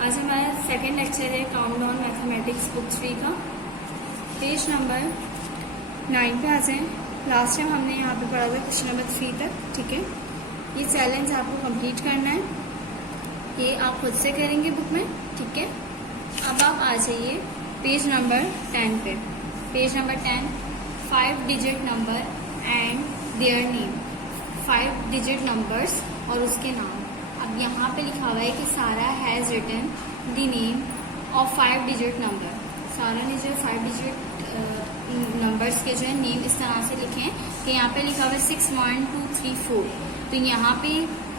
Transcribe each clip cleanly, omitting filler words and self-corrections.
आज हमारा second lecture है काउंटडाउन मैथमेटिक्स बुक 3 का। पेज नंबर 9 पे आ जाएं। लास्ट टाइम हमने यहाँ पे पढ़ा था क्वेश्चन नंबर 3 तक। ठीक है, ये चैलेंज आपको कंप्लीट करना है, ये आप खुद से करेंगे बुक में। ठीक है, अब आप आ जाइए पेज नंबर 10 पे। Page number 10, 5 digit number and their name. 5 digit numbers और उसके नाम। अब यहाँ पे लिखा हुआ है कि Sara has written the name of 5 digit number. Sara ने जो 5 डिजिट नंबर्स के जो है नेम इस तरह से लिखे हैं कि यहाँ पे लिखा हुआ है 6, 1, 2, 3, 4। तो यहाँ पे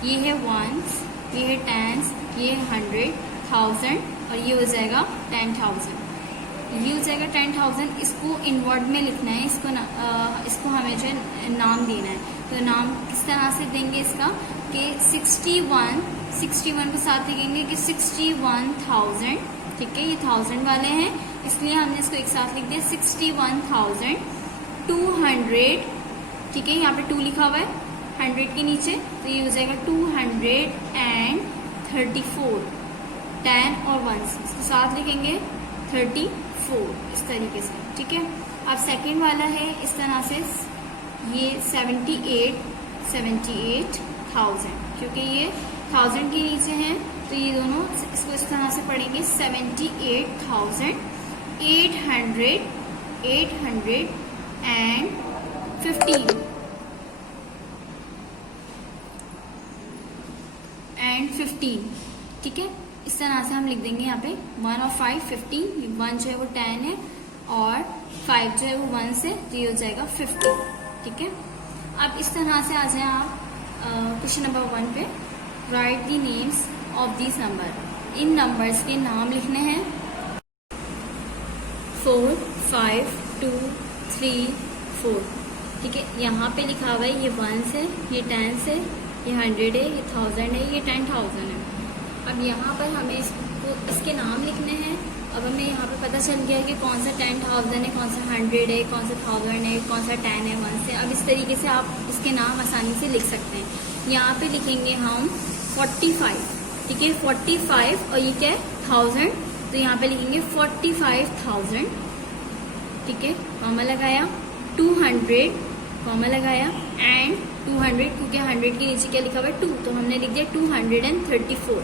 ये है वंस, ये है टेंस, ये है 100, 1000 और ये हो जाएगा 10,000। ये हो जाएगा 10,000। इसको इनवर्ड में लिखना है, इसको हमें जो है नाम देना है। तो नाम किस तरह से देंगे इसका कि 61 को साथ लिखेंगे कि 61,000। ठीक है, ये 1000 वाले हैं इसलिए हमने इसको एक साथ लिख दिया 61,200। ठीक है, यहाँ पे 2 लिखा हुआ है 100 के नीचे, तो ये हो जाएगा 234। 10 और 1 इसको साथ लिखेंगे 34 इस तरीके से। ठीक है, अब सेकंड वाला है इस तरह से, ये 78,000 क्योंकि ये 1000 के नीचे हैं तो ये दोनों इसको इस तरह से पढ़ेंगे 78,815 एंड 15। ठीक है, इस तरह से हम लिख देंगे यहाँ पे 1 और 5 15। 1 जो है वो 10 है और 5 जो है वो 1 से, तो ये हो जाएगा 50। ठीक है, अब इस तरह से आ जाए आप क्वेश्चन नंबर 1 पे। Right the names of this number. In numbers के नाम लिखने हैं 4, 5, 2, 3, 4। ठीक है, यहाँ पे लिखा हुआ है ये 1 है, ये 10 है, ये 100 है, ये 1000 है, ये 10,000 है। अब यहाँ पर हमें इसके नाम लिखने हैं। अब हमें यहाँ पे पता चल गया कि कौन सा 10,000 है, कौन सा 100 है, कौन सा 1000 है, कौन सा 10 है 1 से। अब इस तरीके से आप इसके नाम आसानी से लिख सकते हैं। यहाँ पे लिखेंगे हम 45। ठीक है, 45 और ये क्या है 1000, तो यहाँ पे लिखेंगे 45,000। ठीक है, कॉमा लगाया, 200 कॉमा लगाया एंड 200 क्योंकि 100 के नीचे क्या लिखा हुआ है 2, तो हमने लिख दिया 234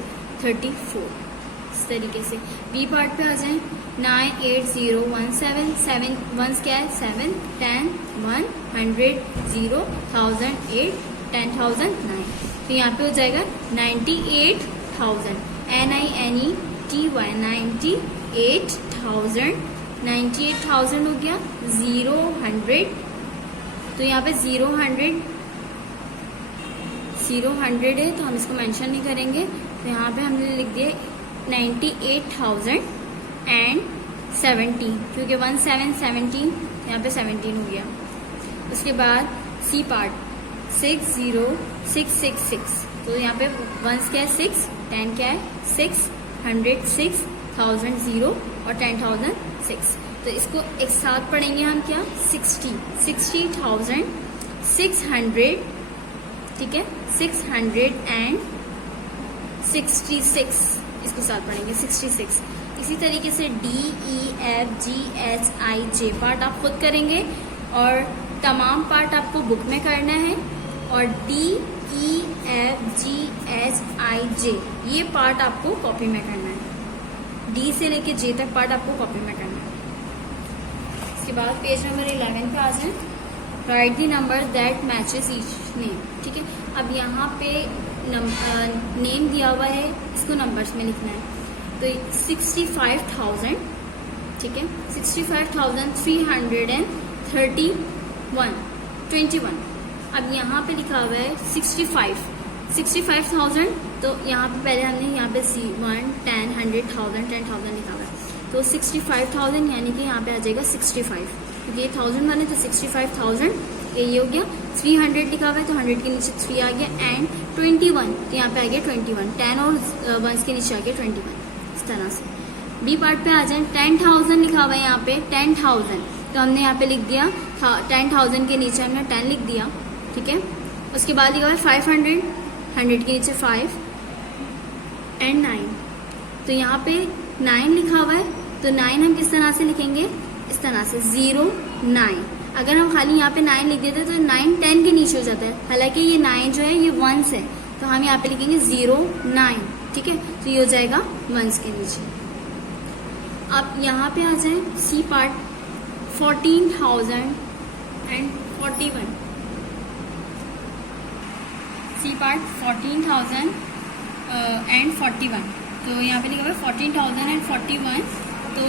इस तरीके से। बी पार्ट पे आ जाए। 98017 7 1 क्या है 7, 10 1 100 0 1000 8 10,000 9। तो यहाँ पे हो जाएगा 98,000 98,000 हो गया। 0 तो यहाँ पे 0 100 है तो हम इसको मेंशन नहीं करेंगे, तो यहाँ पे हमने लिख दिया 98,017 क्योंकि 1 7 17, यहाँ पे 17 हो गया। उसके बाद सी पार्ट 60666, तो यहाँ पे 1 क्या है 6, 10 क्या है 6, 100 6, 1000 0 और 10,000 6। तो इसको एक साथ पढ़ेंगे हम क्या 60,600। ठीक है, 666 इसको साथ पढ़ेंगे 66। इसी तरीके से DEFGHIJ पार्ट आप खुद करेंगे और तमाम पार्ट आपको बुक में करना है। और DEFGHIJ ये पार्ट आपको कॉपी में करना है। D से लेके J तक पार्ट आपको कॉपी में करना है। इसके बाद पेज नंबर 11 पे आ जाए। Right the number that matches each name. ठीक है, अब यहाँ पे नेम दिया हुआ है, इसको नंबर्स में लिखना है। तो 65,000। ठीक है, 65,331। अब यहाँ पे लिखा हुआ है 65,000, तो यहाँ पे पहले हमने यहाँ पे 1 10 100 1000 10,000 लिखा हुआ है, तो 65,000 यानी कि यहाँ पे आ जाएगा 65 क्योंकि ये 1000 माने तो 65,000 ये हो गया। 300 लिखा हुआ है तो 100 के नीचे 3 आ गया एंड 21, तो यहाँ पे आ गया 21। 10 और 1 के नीचे आ गया 21 इस तरह से। बी पार्ट पे आ जाए। 10,000 लिखा हुआ है यहाँ पे 10,000, तो हमने यहाँ पे लिख दिया 10,000 के नीचे हमने 10 लिख दिया। ठीक है, उसके बाद लिखा हुआ है 500, 100 के नीचे 5 एंड 9। तो यहाँ पे 9 लिखा हुआ है, तो 9 हम किस तरह से लिखेंगे, इस तरह से 0 9। अगर हम खाली यहाँ पे 9 लिख देते तो 9 10 के नीचे हो जाता है, हालांकि ये 9 जो है ये 1s है, तो हम यहाँ पे लिखेंगे 0 9, ठीक है। तो ये हो जाएगा 1s के नीचे। अब यहाँ पे आ जाए सी पार्ट, 14,041। सी पार्ट 14,041, तो यहाँ पे लिखा हुआ है 14,041। तो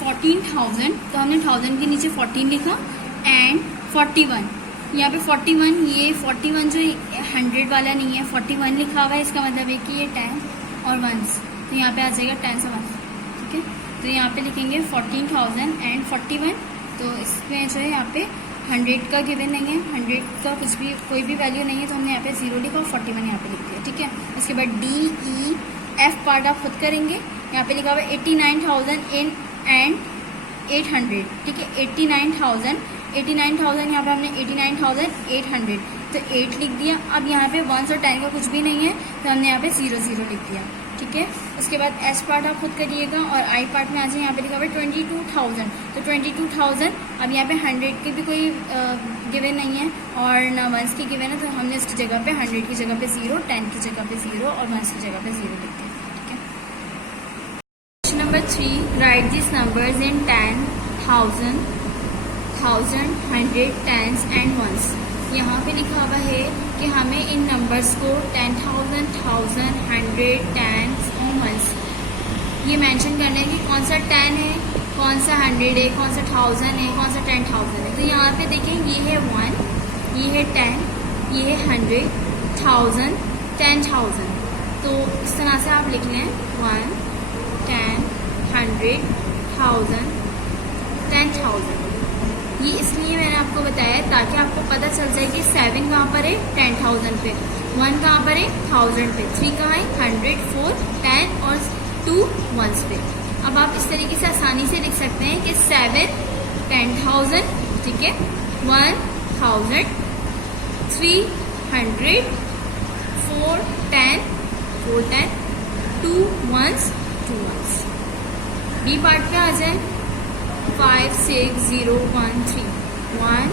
14,000, तो हमने 1000 के नीचे 14 लिखा एंड 41। यहाँ पे 41, ये 41 जो 100 वाला नहीं है, 41 लिखा हुआ है, इसका मतलब है कि ये 10 और 1s, तो यहाँ पे आ जाएगा 10 से 1, ठीक है। तो यहाँ पे लिखेंगे 14,041। तो इसमें जो है यहाँ पे 100 का गिवन नहीं है, 100 का कुछ भी कोई भी वैल्यू नहीं है, तो हमने यहाँ पे 0 लिखा और 41 यहाँ पे लिख दिया, ठीक है। उसके बाद DEF पार्ट आप खुद करेंगे। यहाँ पे लिखा हुआ है 89,000 इन एंड 800, ठीक है। 89,000 यहाँ पे हमने 89,800, तो 8 लिख दिया। अब यहाँ पे 1s और 10 का कुछ भी नहीं है, तो हमने यहाँ पे 0 0 लिख दिया, ठीक है। उसके बाद एस पार्ट आप खुद करिएगा और आई पार्ट में आ जाए। यहाँ पे लिखा हुआ है 22,000, तो 22,000, अब यहाँ पे 100 की भी कोई गिवन नहीं है और ना 1s की गिवन है, तो हमने इसकी जगह पे 100 की जगह पे 0, 10 की जगह पे 0 और 1s की जगह पे 0 लिख दिया, ठीक है। Question number 3, right this numbers in 10, 1000, 1000, 100, 10s and 1s। यहाँ पे लिखा हुआ है कि हमें इन नंबर्स को 10,000, 1000, 100, 10s और 1s ये मेंशन करना है कि कौन सा 10 है, कौन सा 100 है, कौन सा 1000 है, कौन सा 10,000 है। तो यहाँ पे देखें, ये है 1, ये है 10, ये है 100, 1000, 10,000। तो इस तरह से आप लिख लें 1, 10, 100, 1000, 10,000। ये इसलिए मैंने आपको बताया ताकि आपको पता चल जाए कि 7 कहाँ पर है 10,000 पे, 1 कहाँ पर है 1000 पे, 3 कहाँ है 100, 4, 10 और 2 1s पे। अब आप इस तरीके से आसानी से लिख सकते हैं कि 7 10,000, ठीक है, 1,000, 300, 4 10, 4 10, 2 1s, 2 1s। बी पार्ट पे आ जाए, 5 6 0 1 3, 1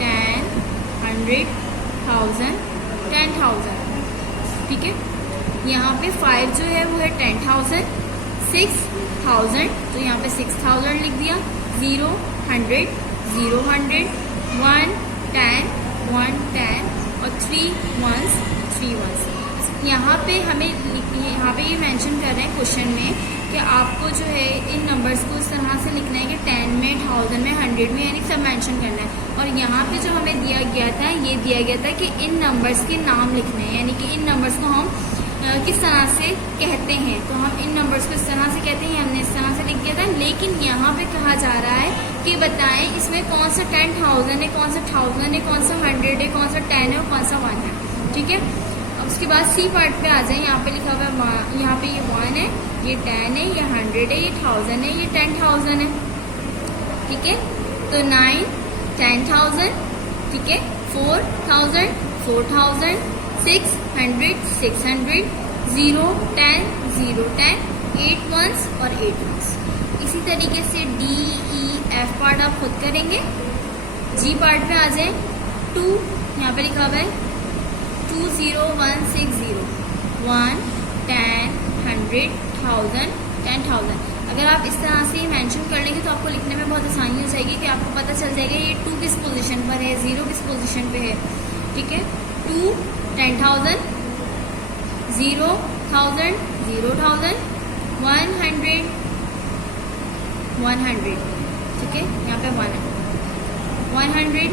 10 100 1000 10,000, ठीक है। यहाँ पे 5 जो है वो है 10,000, 6,000, तो यहाँ पे 6,000 लिख दिया, 0 100 0 100, 1 10 1 10 और 3 1s 3 1s। यहाँ पे हमें ये मेंशन कर रहे हैं क्वेश्चन में कि आपको जो है इन नंबर्स को इस तरह से लिखना है कि 10 में, 1000 में, 100 में, यानी सब मेंशन करना है। और यहाँ पे जो हमें दिया गया था, ये दिया गया था कि इन नंबर्स के नाम लिखने हैं, यानी कि इन नंबर्स को हम किस तरह से कहते हैं। तो हम इन नंबर्स को इस तरह से कहते हैं, हमने इस तरह से लिख दिया था। लेकिन यहाँ पे कहा जा रहा है कि बताएं इसमें कौन सा 10,000 है, कौन सा 1000 है, कौन सा 100 है, कौन सा 10 है और कौन सा 1 है, ठीक है। उसके बाद सी पार्ट पे आ जाए। यहाँ पे लिखा हुआ है, यहाँ पे ये 1 है, ये 10 है, ये 100 है, ये 1000 है, ये 10,000 है, ठीक है। तो 9 10,000, ठीक है, 4,000 4,000, 600 600, 0 10 0 10, 8 1s और 8 1s। इसी तरीके से DEF पार्ट आप खुद करेंगे। जी पार्ट पे आ जाए, 2 यहाँ पे लिखा हुआ है 20160, 1 10 100 1000 10,000। अगर आप इस तरह से मेंशन कर लेंगे तो आपको लिखने में बहुत आसानी हो जाएगी कि आपको पता चल जाएगा ये 2 किस पोजीशन पर है, 0 किस पोजीशन पे है, ठीक है। 2 10,000, 0,000 0,000, 100 100, ठीक है। यहाँ पे 1 है, 100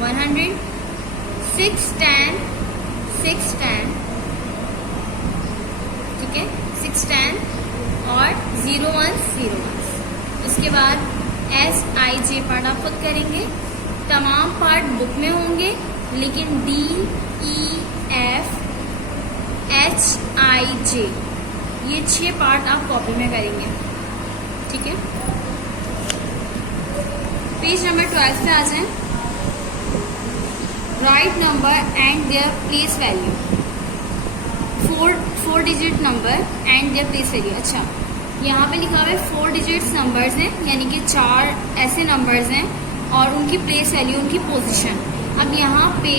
100, 610 610, ठीक है, 610 और 0 1s 0 1s। उसके बाद SIJ पार्ट आप खुद करेंगे। तमाम पार्ट बुक में होंगे, लेकिन DEF HIJ ये 6 पार्ट आप कॉपी में करेंगे, ठीक है। पेज नंबर 12 पे आ जाएं। Right number and their place value. 4 four digit number and their place value. अच्छा, यहाँ पे लिखा हुआ है 4 डिजिट्स नंबर्स हैं, यानी कि 4 ऐसे नंबर्स हैं और उनकी प्लेस वैल्यू, उनकी पोजीशन। अब यहाँ पे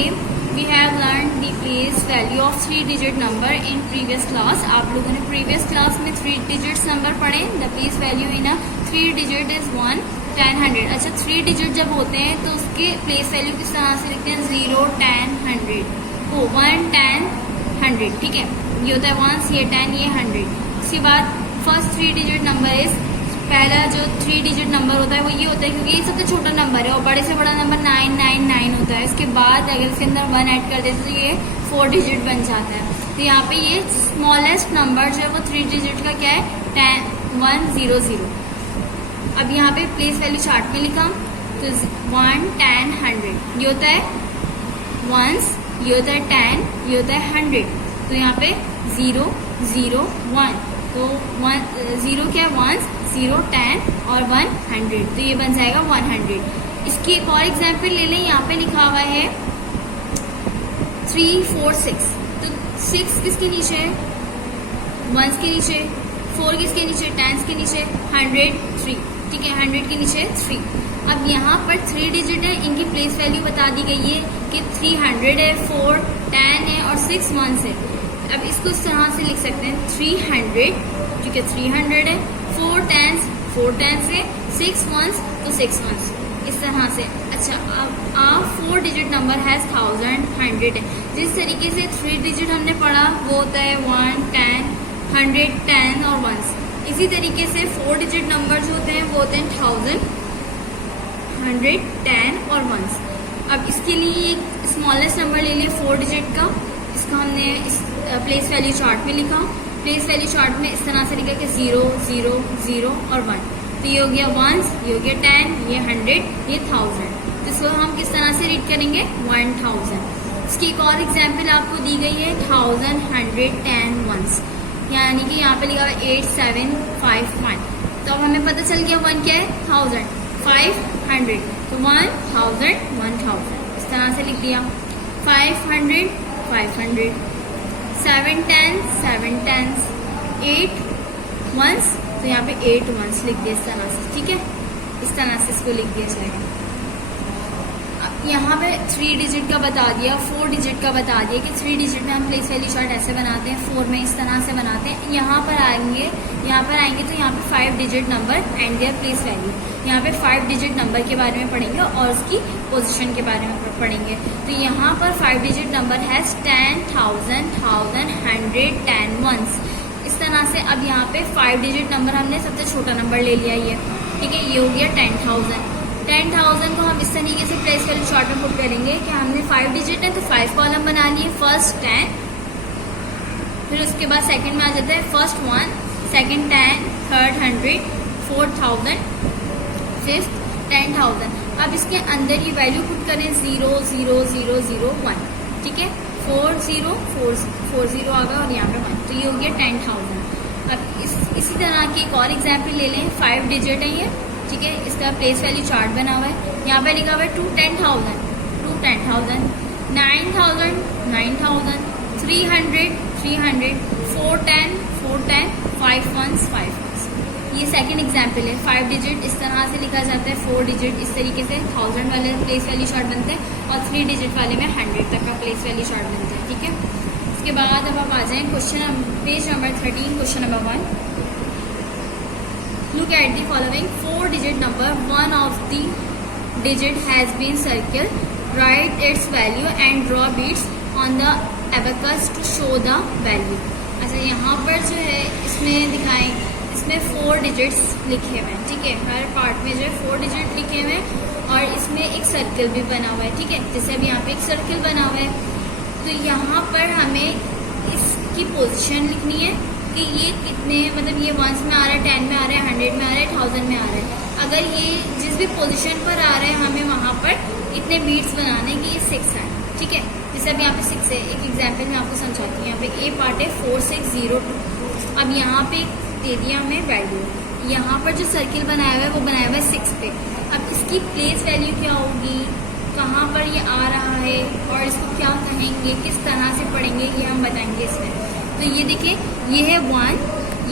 we have learn the place value of 3 digit number in previous class. आप लोगों ने प्रीवियस क्लास में 3 डिजिट्स नंबर पढ़े। The place value in a 3 digit is 1, 10, 100। अच्छा, 3 डिजिट जब होते हैं तो उसके प्लेस वैल्यू किस तरह से लिखते हैं? 0, 10, 100। ओ 1, 10, 100, ठीक है। ये होता है 1, ये 10, ये 100। उसके बाद फर्स्ट 3 डिजिट नंबर इज, पहला जो 3 डिजिट नंबर होता है वो ये होता है, क्योंकि ये सबसे छोटा नंबर है और बड़े से बड़ा नंबर 999 होता है। इसके बाद अगर इसके अंदर 1 ऐड कर देते तो ये 4 डिजिट बन जाता है। तो यहाँ पे ये स्मॉलेस्ट नंबर जो है वो 3 डिजिट का क्या है? 10, 1, 0, 0। अब यहाँ पे प्लेस वैल्यू चार्ट में लिखा तो 1, 10, 100। ये होता है वंस, ये होता है 10, ये होता है 100। तो यहाँ पे 0, 0, 1। तो 0 क्या है? वंस, 0, 10 और 1, 100। तो ये बन जाएगा 100। इसकी एक और एग्जाम्पल ले लें। यहाँ पे लिखा हुआ है 3, 4, 6। तो 6 किसके नीचे है? वंस के नीचे। 4 किसके नीचे? टेंस के नीचे। 100, 3, ठीक है। 100 के नीचे 3। अब यहाँ पर 3 डिजिट है, इनकी प्लेस वैल्यू बता दी गई है कि 300 है, 4 10 है और 6 1 है। अब इसको इस तरह से लिख सकते हैं 300, ठीक है, 300 है, 4 10 है, 6 1 तो 6 1 इस तरह से। अच्छा, अब 4 डिजिट नंबर हैज 1000, 100 है। जिस तरीके से 3 डिजिट हमने पढ़ा वो होता है 1, 10, 100, 10 और 1। इसी तरीके से 4 डिजिट नंबर जो होते हैं वो होते हैं 1000, 100, 10 और 1। अब इसके लिए एक स्मॉलेस्ट नंबर ले लिया 4 डिजिट का। इसका हमने इस प्लेस वैल्यू चार्ट में लिखा। प्लेस वैल्यू चार्ट में इस तरह से लिखा कि 0, 0, 0 और 1। तो ये हो गया 1, ये हो गया 10, ये 100, ये 1000। तो इसको हम किस तरह से रीड करेंगे? 1000। इसकी एक और एग्जाम्पल आपको दी गई है 1000, 100, 10 1। यानी कि यहाँ पे लिखा हुआ है 8, 7, 5, 1। तो अब हमें पता चल गया 1 क्या है? 1000, 500। तो 1000, 1000 इस तरह से लिख दिया। 500, 500, 7 10, 7 10, 8 1। तो यहाँ पे 8 1 लिख दिया इस तरह से, ठीक है। इस तरह से इसको लिख दिया जाएगा। अब यहाँ पे 3 डिजिट का बता दिया, 4 डिजिट का बता दिया कि 3 डिजिट में हम प्लेस वैल्यू चार्ट ऐसे बनाते हैं, 4 में इस तरह से बनाते हैं। यहाँ पर आएंगे तो यहाँ पे 5 digit number and their place value. यहाँ पे 5 डिजिट नंबर के बारे में पढ़ेंगे और उसकी पोजीशन के बारे में पढ़ेंगे। तो यहाँ पर 5 डिजिट नंबर हैज 10, 1000, 1000, 100, 10 1। इस तरह से अब यहाँ पे 5 डिजिट नंबर हमने सबसे छोटा नंबर ले लिया ये, ठीक है। ये हो गया 10,000। 10,000 को हम इस तरीके से प्लेस वैल्यू चार्ट में पुट करेंगे कि हमने 5 डिजिट है तो 5 कॉलम बना लिए। फर्स्ट 10, फिर उसके बाद सेकंड में आ जाता है first 1, second 10, third 100, fourth 1000, fifth 10,000। अब इसके अंदर ये वैल्यू पुट करें 0 0 0 0 1, ठीक है। 4 0 4 0 आ गया और यहाँ पे 1, तो ये हो गया 10,000। अब इसी तरह की एक और एग्जाम्पल ले लें। 5 डिजिट है ये, ठीक है। इसका प्लेस वैल्यू चार्ट बना हुआ है। यहाँ पे लिखा हुआ है 2 10,000, 2 10,000, 9,000, 9,000, 300, 300, 4 10, 4 10, 5 1, 5 1। ये सेकंड एग्जाम्पल है। 5 डिजिट इस तरह से लिखा जाता है, 4 डिजिट इस तरीके से 1000 वाले प्लेस वैल्यू चार्ट बनते हैं और 3 डिजिट वाले में 100 तक का प्लेस वैल्यू चार्ट बनते हैं, ठीक है। इसके बाद अब आप आ जाएं question page number 13, question number 1। Look at the following 4 digit number. One of the digit has been circled. Write its value and draw beads on the abacus to show the value. अच्छा, यहाँ पर जो है इसमें दिखाएं, इसमें 4 digits लिखे हुए हैं, ठीक है। हर पार्ट में जो है 4 डिजिट लिखे हुए हैं और इसमें एक सर्कल भी बना हुआ है, ठीक है। जैसे अभी यहाँ पे एक सर्कल बना हुआ है तो यहाँ पर हमें इसकी पोजीशन लिखनी है कि ये कितने, मतलब ये 1s में आ रहा है, 10 में आ रहा है, 100 में आ रहा है, 1000 में आ रहा है। अगर ये जिस भी पोजीशन पर आ रहा है हमें वहाँ पर इतने बीट्स बनाने कि ये 6 है, ठीक है। जैसे अब यहाँ पे 6 है, एक एग्जाम्पल मैं आपको समझाती हूँ। यहाँ पे ए पार्ट है 4602। अब यहाँ पे दे दिया हमें वैल्यू, यहाँ पर जो सर्किल बनाया हुआ है वो बनाया हुआ है 6 पे। अब इसकी प्लेस वैल्यू क्या होगी, कहाँ पर ये आ रहा है और इसको क्या कहेंगे, किस तरह से पढ़ेंगे, ये हम बताएंगे इसमें। तो ये देखिए, ये है 1,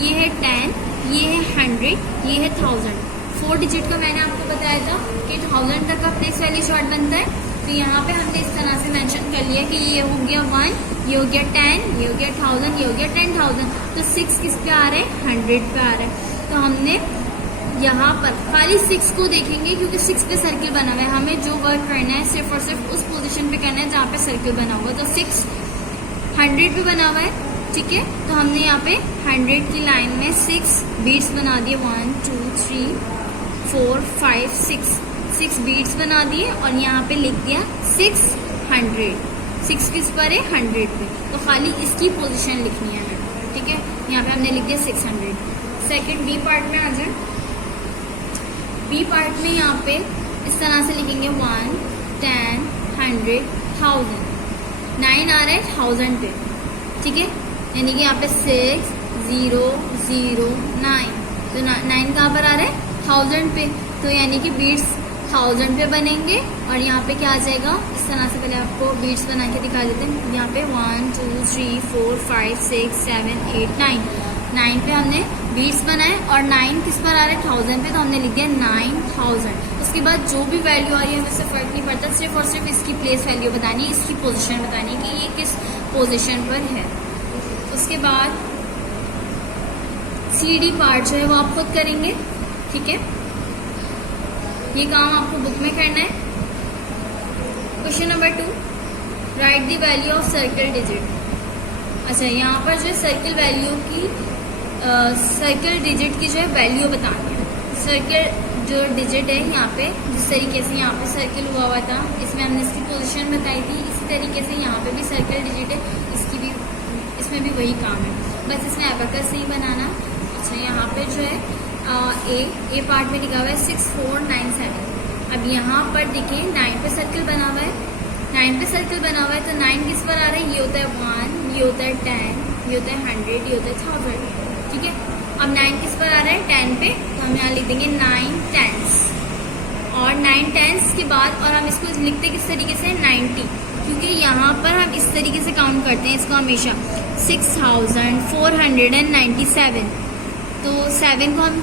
ये है 10, ये है 100, ये है 1000। 4 डिजिट का मैंने आपको बताया था कि 1000 तक का प्लेस वैल्यू चार्ट बनता है। तो यहाँ पे हमने इस तरह से मेंशन कर लिया कि ये हो गया 1, ये हो गया 10, ये हो गया 1000, ये हो गया 10,000। तो 6 किस पे आ रहा है? 100 पे आ रहा है। तो हमने यहाँ पर खाली 6 को देखेंगे क्योंकि 6 पे सर्किल बना हुआ है। हमें जो वर्क करना है सिर्फ और सिर्फ उस पोजीशन पे करना है जहाँ पे सर्किल बना हुआ है। तो 6 100 पे बना हुआ है, ठीक है। तो हमने यहाँ पे 100 की लाइन में 6 बीट्स बना दिए, 1 2 3 4 5 6 बीट्स बना दिए और यहाँ पे लिख दिया 600। 6 किस पर है? 100 पे। तो खाली इसकी पोजीशन लिखनी है, ठीक है। यहाँ पे हमने लिख दिया 600। सेकंड बी पार्ट में आ जाए। बी पार्ट में यहाँ पे इस तरह से लिखेंगे 1 10 100 1000। 9 आ रहा है 1000 पे, ठीक है। यानी कि यहाँ पे 6 0 0 9। तो 9 कहाँ पर आ रहा है? 1000 पे। तो यानी कि बीट्स 1000 पे बनेंगे और यहाँ पे क्या आ जाएगा? इस तरह से पहले आपको बीट्स बना के दिखा देते हैं। यहाँ पे 1 2 3 4 5 6 7 8 9। 9 पे हमने बीट्स बनाए और 9 किस पर आ रहा है? 1000 पे। तो हमने लिख दिया 9000। उसके बाद जो भी वैल्यू आ रही है उससे फर्क नहीं पड़ता, सिर्फ और सिर्फ इसकी प्लेस वैल्यू बतानी है, इसकी पोजीशन बतानी है कि ये किस पोजीशन पर है। उसके बाद CD पार्ट जो है वो आप खुद करेंगे, ठीक है। ये काम आपको बुक में करना है। Question number 2, right the value of circle digit. अच्छा, यहाँ पर जो है सर्किल वैल्यू की सर्किल डिजिट की जो है वैल्यू बतानी है। सर्किल जो डिजिट है यहाँ पे, जिस तरीके से यहाँ पे सर्किल हुआ था, इसमें हमने इसकी पोजीशन बताई थी। इसी तरीके से यहाँ पे भी सर्किल डिजिट है, इसकी भी, इसमें भी वही काम है, बस इसमें एबेकस नहीं बनाना। अच्छा, यहाँ पे जो है ए पार्ट में लिखा हुआ है 6497। अब यहाँ पर देखिए 9 पे सर्किल बना हुआ है। 9 पे सर्किल बना हुआ है तो 9 किस पर आ रहा है? ये होता है 1, ये होता है 10, ये होता है 100, ये होता है 1000, ठीक है। अब 9 किस पर आ रहा है? 10 पे। तो हम यहाँ लिख देंगे 9 10s और 9 10s के बाद, और हम इसको लिखते किस तरीके से? 90, क्योंकि यहाँ पर हम इस तरीके से काउंट करते हैं इसको हमेशा। 6497। तो 7 को हम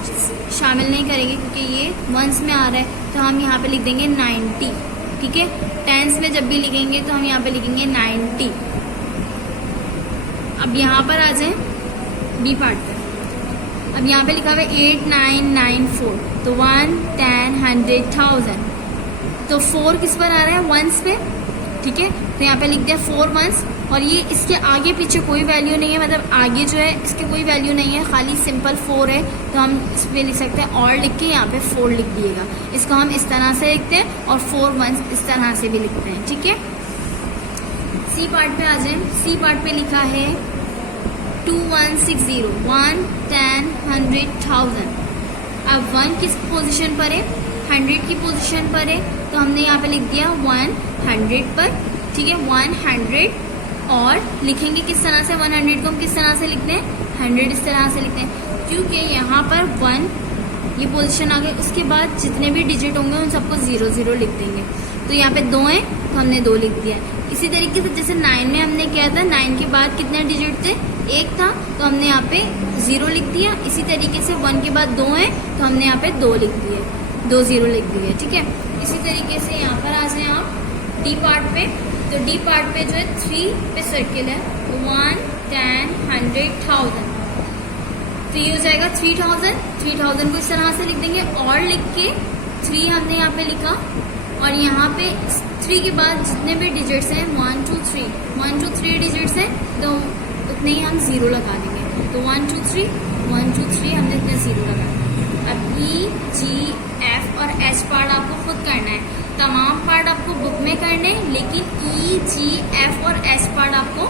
शामिल नहीं करेंगे क्योंकि ये वंस में आ रहा है। तो हम यहाँ पे लिख देंगे 90, ठीक है। टेंस में जब भी लिखेंगे तो हम यहाँ पे लिखेंगे 90। अब यहाँ पर आ जाए बी पार्ट पर। अब यहाँ पे लिखा हुआ है 8994। तो 1 10 100 1000। तो 4 किस पर आ रहा है? वंस पे, ठीक है। तो यहाँ पे लिख दिया 4 वंस और ये इसके आगे पीछे कोई वैल्यू नहीं है, मतलब आगे जो है इसकी कोई वैल्यू नहीं है, खाली सिंपल 4 है। तो हम इस पर लिख सकते हैं और लिख के यहाँ पे 4 लिख दिएगा। इसको हम इस तरह से लिखते हैं और 4 वंस इस तरह से भी लिखते हैं, ठीक है। सी पार्ट पे आ जाए। सी पार्ट पे लिखा है 2160 1 10 100 1000। अब 1 किस पोजीशन पर है? 100 की पोजीशन पर है। तो हमने यहाँ पे लिख दिया 100 पर, ठीक है। 100 और लिखेंगे किस तरह से? 100 को हम किस तरह से लिखते हैं? 100 इस तरह से लिखते हैं, क्योंकि यहाँ पर 1 ये पोजीशन आ गई। उसके बाद जितने भी डिजिट होंगे उन सबको 0 0 लिख देंगे। तो यहाँ पे 2 है तो हमने 2 लिख दिया। इसी तरीके से जैसे 9 में हमने किया था, 9 के बाद कितने डिजिट थे? 1 था, तो हमने यहाँ पे 0 लिख दिया। इसी तरीके से 1 के बाद 2 है तो हमने यहाँ पे 2 लिख दिए, 2 0 लिख दिए, ठीक है। इसी तरीके से यहाँ पर आ जाए आप डी पार्ट पे। तो डी पार्ट पे जो है 3 पे सर्किल है, 1 10 100 1000। तो ये हो जाएगा 3000। 3000 को इस तरह से लिख देंगे और लिख के 3 हमने यहाँ पे लिखा और यहाँ पे 3 के बाद जितने भी डिजिट्स हैं 1 2 3 डिजिट्स हैं तो उतने ही हम 0 लगा देंगे। तो 1 2 3 हमने इतने 0 लगा दिए। अब ई जी एफ और एच पार्ट आपको खुद करना है। तमाम पार्ट आपको बुक में करने हैं, लेकिन ई जी एफ और एच पार्ट आपको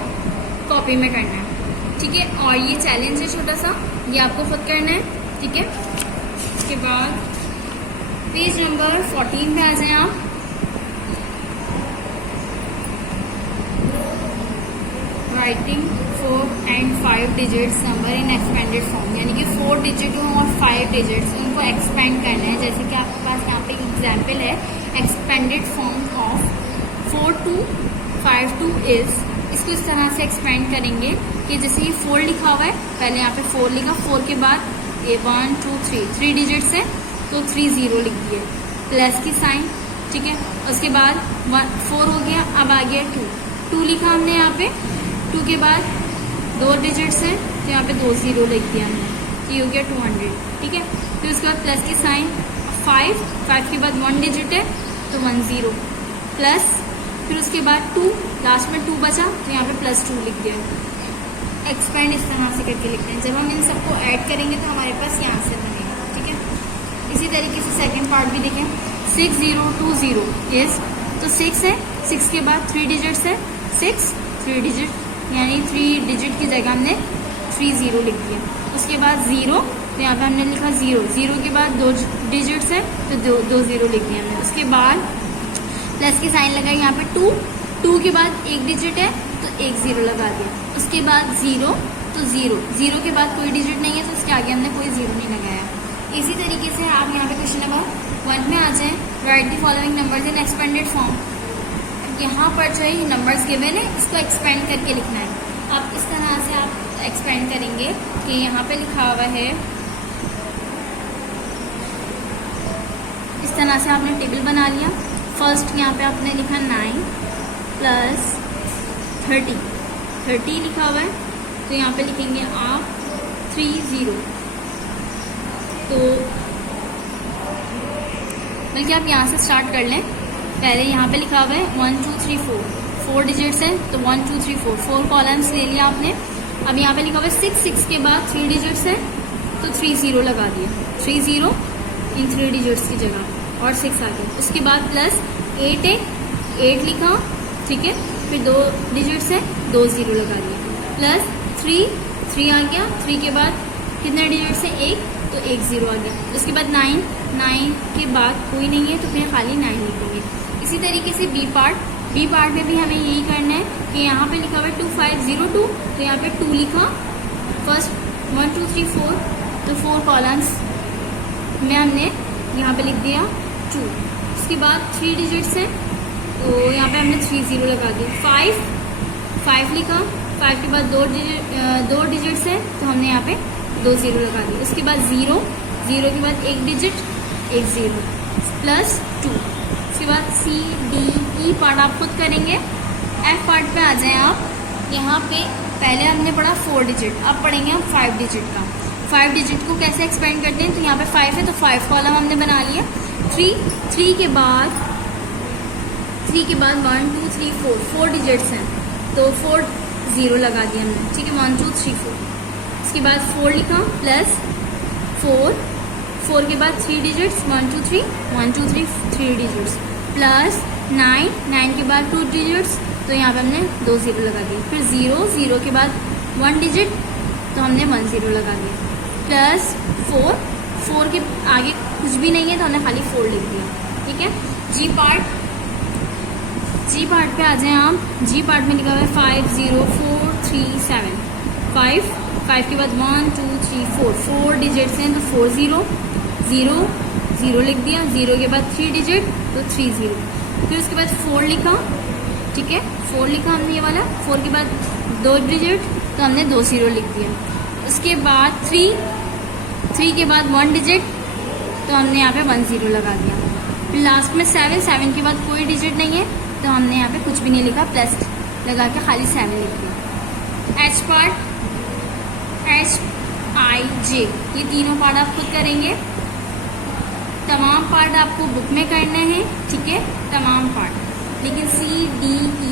कॉपी में करना है, ठीक है। और ये चैलेंज है छोटा सा, ये आपको खुद करना है, ठीक है। उसके बाद पेज नंबर 14 पे आ जाए आप। Writing 4 and 5 digits number in expanded form, यानी कि 4 डिजिटों और 5 डिजिट्स उनको एक्सपेंड करना है। जैसे कि आपके पास यहाँ पे एग्जाम्पल है, एक्सपेंडेड फॉर्म ऑफ 4 2 5 2 इज इसको इस तरह से एक्सपेंड करेंगे कि जैसे ये 4 लिखा हुआ है, पहले यहाँ पे 4 लिखा, 4 के बाद ये 1 2 3 डिजिट्स है तो 3 0 लिख दिए, प्लस की साइन, ठीक है। उसके बाद 4 हो गया, अब आ गया 2 लिखा हमने यहाँ पे, 2 के बाद 2 डिजिट्स हैं तो यहाँ पे 2 0 लिख दिया हमने, तो ये हो गया 200, ठीक है। फिर उसके बाद प्लस की साइन, 5 के बाद 1 डिजिट है तो 1 0 प्लस, फिर उसके बाद 2, लास्ट में 2 बचा तो यहाँ पे +2 लिख दिया। एक्सपेंड इस तरह से करके लिखते हैं। जब हम इन सबको ऐड करेंगे तो हमारे पास ये आंसर बनेगा, ठीक है। इसी तरीके से सेकंड पार्ट भी देखें, 6 0 2 0 यस, तो 6 है, 6 के बाद 3 डिजिट्स है, 6 3 डिजिट, यानी 3 डिजिट की जगह हमने 3 0 लिख दिया। उसके बाद 0, तो यहाँ पे हमने लिखा 0 के बाद 2 डिजिट्स है तो 2 0 लिख दिया हमने। उसके बाद प्लस की साइन लगाई यहाँ पे 2 के बाद 1 डिजिट है तो 1 0 लगा दिया। उसके बाद 0 तो 0 के बाद कोई डिजिट नहीं है तो उसके आगे हमने कोई 0 नहीं लगाया। इसी तरीके से आप यहाँ पे क्वेश्चन नंबर 1 में आ जाएं, right the following numbers in expanded form. यहाँ पर जो है ये नंबर्स गिवन है, इसको एक्सपेंड करके लिखना है। आप इस तरह से आप एक्सपेंड करेंगे कि यहाँ पे लिखा हुआ है, इस तरह से आपने टेबल बना लिया। फर्स्ट यहाँ पे आपने लिखा 9 प्लस 30 लिखा हुआ है, तो यहाँ पे लिखेंगे आप 3 0, तो बल्कि आप यहाँ से स्टार्ट कर लें। पहले यहाँ पे लिखा हुआ है 1 2 3 4 डिजिट्स है तो 1 2 3 4 कॉलम्स ले लिया आपने। अब यहाँ पे लिखा हुआ है 6 के बाद 3 डिजिट्स है तो 3 0 लगा दिया, 3 0 इन 3 डिजिट्स की जगह और 6 आ गया। उसके बाद प्लस 8 है, 8 लिखा, ठीक है, फिर 2 डिजिट्स है 2 0 लगा दिया, प्लस 3 आ गया, 3 के बाद कितने डिजिट्स है 1 तो 1 0 आ गया। उसके बाद 9 के बाद कोई नहीं है तो फिर खाली 9 लिखेंगे। इसी तरीके से बी पार्ट में भी हमें यही करना है कि यहाँ पे लिखा हुआ है 2 5 0 2, तो यहाँ पे 2 लिखा, फर्स्ट 1 2 3 4, तो 4 कॉलम्स में हमने यहाँ पे लिख दिया 2। उसके बाद 3 डिजिट्स हैं तो यहाँ पे हमने 3 0 लगा दिया। 5 लिखा, 5 के बाद 2 डिजिट्स हैं तो हमने यहाँ पे 2 0 लगा दिया। उसके बाद 0 के बाद 1 डिजिट 1 0 प्लस 2। उसके बाद C D E पार्ट आप खुद करेंगे। F पार्ट पे आ जाएं आप। यहाँ पे पहले हमने पढ़ा 4 डिजिट, अब पढ़ेंगे हम 5 डिजिट का। 5 डिजिट को कैसे एक्सपेंड करते हैं, तो यहाँ पे 5 है तो 5 कॉलम हमने बना लिया। 3 के बाद 1 2 3 4 डिजिट्स हैं तो 4 0 लगा दिया हमने, ठीक है, 1 2 3 4। उसके बाद 4 लिखा प्लस 4 के बाद 3 डिजिट्स 1 2 3 3 डिजिट्स प्लस 9 के बाद 2 डिजिट्स तो यहाँ पे हमने 2 0 लगा दिए। फिर 0 के बाद 1 डिजिट तो हमने 1 0 लगा दिया, प्लस 4 के आगे कुछ भी नहीं है तो हमने खाली 4 लिख दिया, ठीक है। जी पार्ट पे आ जाएं आप। जी पार्ट में लिखा हुआ है 5 0 4 3 7 5 के बाद 1 2 3 4 डिजिट्स हैं तो 4 0 लिख दिया। 0 के बाद 3 डिजिट तो 3 0। फिर उसके बाद 4 लिखा, ठीक है, 4 लिखा हमने ये वाला। 4 के बाद 2 डिजिट तो हमने 2 0 लिख दिया। उसके बाद 3 के बाद 1 डिजिट तो हमने यहाँ पे 1 0 लगा दिया। फिर लास्ट में 7 के बाद कोई डिजिट नहीं है तो हमने यहाँ पे कुछ भी नहीं लिखा, प्लस लगा के खाली 7 लिख दिया। H पार्ट HIJ ये तीनों पार्ट आप खुद करेंगे। तमाम पार्ट आपको बुक में करने हैं, ठीक है, तमाम पार्ट, लेकिन CDEHIJ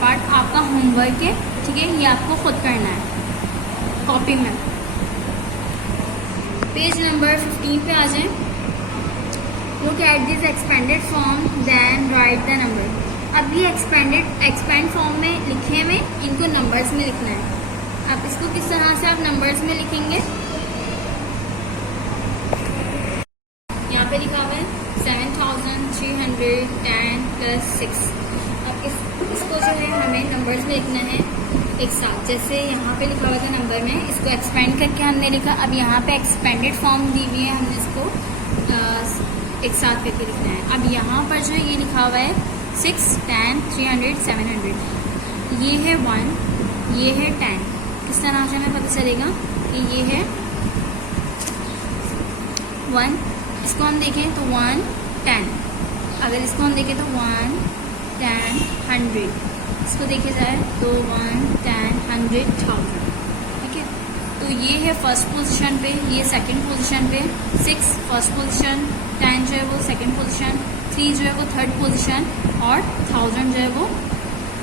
पार्ट आपका होमवर्क है, ठीक है, ये आपको खुद करना है कॉपी में। पेज नंबर 15 पे आ जाएं। Look at this expanded form then write the number. अब ये एक्सपेंड फॉर्म में लिखे हुए, इनको नंबर्स में लिखना है। आप इसको किस तरह से आप नंबर्स में लिखेंगे, यहाँ पे लिखा हुआ है 7310 प्लस 6। अब इसको जो है हमें नंबर्स में लिखना है एक साथ। जैसे यहाँ पे लिखा हुआ था नंबर में, इसको एक्सपेंड करके हमने लिखा। अब यहाँ पे एक्सपेंडेड फॉर्म दी हुई है, हमने इसको एक साथ करके लिखना है। अब यहाँ पर जो ये लिखा हुआ है 6, 10, 300, 700। ये है 1, ये है 10। किस तरह से हमें पता चलेगा कि ये है 1। इसको हम देखें तो 1, 10। अगर इसको हम देखें तो 1, 10, 100। इसको देखे जाए तो 1, 10, 100, 1000। ठीक है, तो ये है फर्स्ट पोजीशन पे, ये सेकंड पोजीशन पे। 6 फर्स्ट पोजीशन, 10 जो है वो सेकंड पोजीशन, 3 जो है वो थर्ड पोजीशन और 1000 जो है वो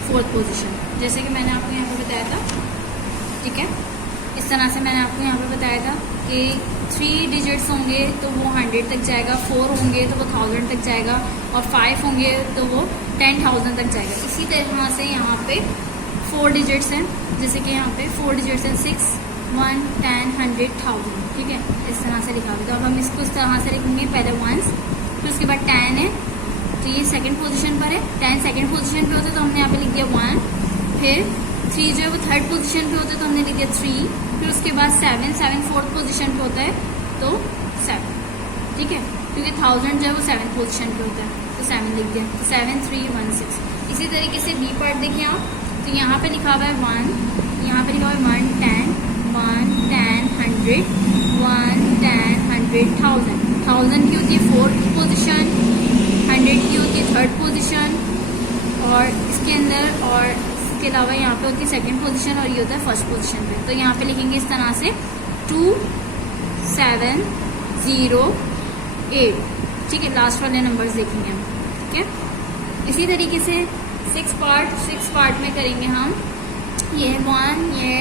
फोर्थ पोजीशन, जैसे कि मैंने आपको यहाँ पे बताया था। ठीक है, इस तरह से मैंने आपको यहाँ पे बताया था कि 3 डिजिट्स होंगे तो वो 100 तक जाएगा, 4 होंगे तो वो 1000 तक जाएगा और 5 होंगे तो वो 10,000 तक जाएगा। इसी तरह से यहाँ पे 4 डिजिट्स हैं, जैसे कि यहाँ पे 4 डिजिट्स हैं 6, 1, 10, 100, 1000। ठीक है, इस तरह से लिखा हुआ। तो अब हम इसको इस तरह से लिखेंगे, पहले 1, फिर उसके बाद 10 है तो ये सेकंड पोजीशन पर है। 10 सेकंड पोजीशन पे होते तो हमने यहाँ पे लिख दिया 1, फिर 3 जो है वो थर्ड पोजीशन पे होते तो हमने लिख दिया 3, फिर उसके बाद 7 फोर्थ पोजीशन पे होता है तो 7। ठीक है, क्योंकि 1000 जो है वो 7 पोजीशन पे होता है तो 7 लिख दिया, तो 7, 3, 1, 6। इसी तरीके से बी पार्ट देखिए आप, तो यहाँ पे लिखा हुआ है 1, यहाँ पे लिखा हुआ है 1, 10, 1, 10, 100, 1, 10, 100, 1000। 1000 की होती है फोर्थ पोजीशन, 100 की होती है थर्ड पोजीशन और इसके अंदर, और इसके अलावा यहाँ पे होती है सेकंड पोजीशन और ये होता है फर्स्ट पोजीशन पे। तो यहाँ पे लिखेंगे इस तरह से 2, 7, 0, 8। ठीक है, लास्ट वाले नंबर्स देखेंगे हम। ठीक है, इसी तरीके से 6 पार्ट में करेंगे हम। ये है 1, ये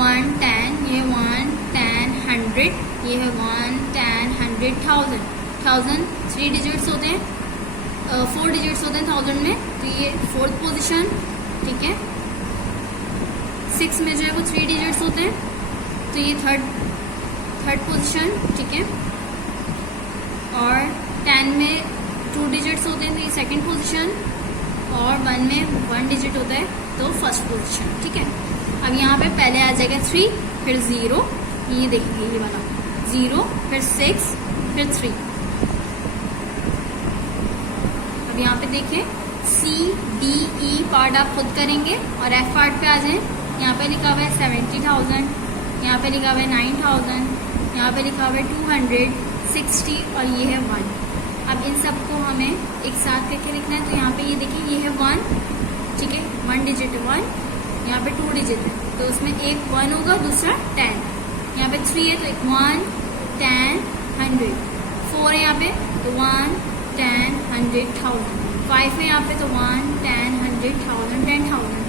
1, 10, ये 1, 10, 100, ये है 1, 10, 100, 1000। 1000 3 डिजिट्स होते हैं, 4 डिजिट्स होते हैं 1000 में, तो ये फोर्थ पोजीशन। ठीक है, 6 में जो है वो 3 डिजिट्स होते हैं तो ये थर्ड पोजीशन। ठीक है, और 10 में 2 डिजिट्स होते हैं तो ये सेकंड पोजीशन, और 1 में 1 डिजिट होता है तो फर्स्ट पोजीशन। ठीक है, अब यहाँ पे पहले आ जाएगा 3, फिर 0, ये देखिए ये वाला 0, फिर 6, फिर 3। अब यहाँ पे देखिए C, D, E पार्ट आप खुद करेंगे और F पार्ट पे आ जाएं। यहाँ पे लिखा हुआ है 70,000, यहाँ पे लिखा हुआ है 9,000, यहाँ पे लिखा हुआ है 260 और ये है 1। अब इन सबको हमें एक साथ करके लिखना है। तो यहाँ पे ये देखिए ये है 1, ठीक है, 1 डिजिट है 1, यहाँ पे 2 डिजिट है तो उसमें एक 1 होगा, दूसरा 10। यहाँ पे 3 है तो एक 1, 10, 100। 4 है यहाँ पे तो 1, 10, 100, 1000। 5 है यहाँ पे तो 1, 10, 100, 1000, 10,000।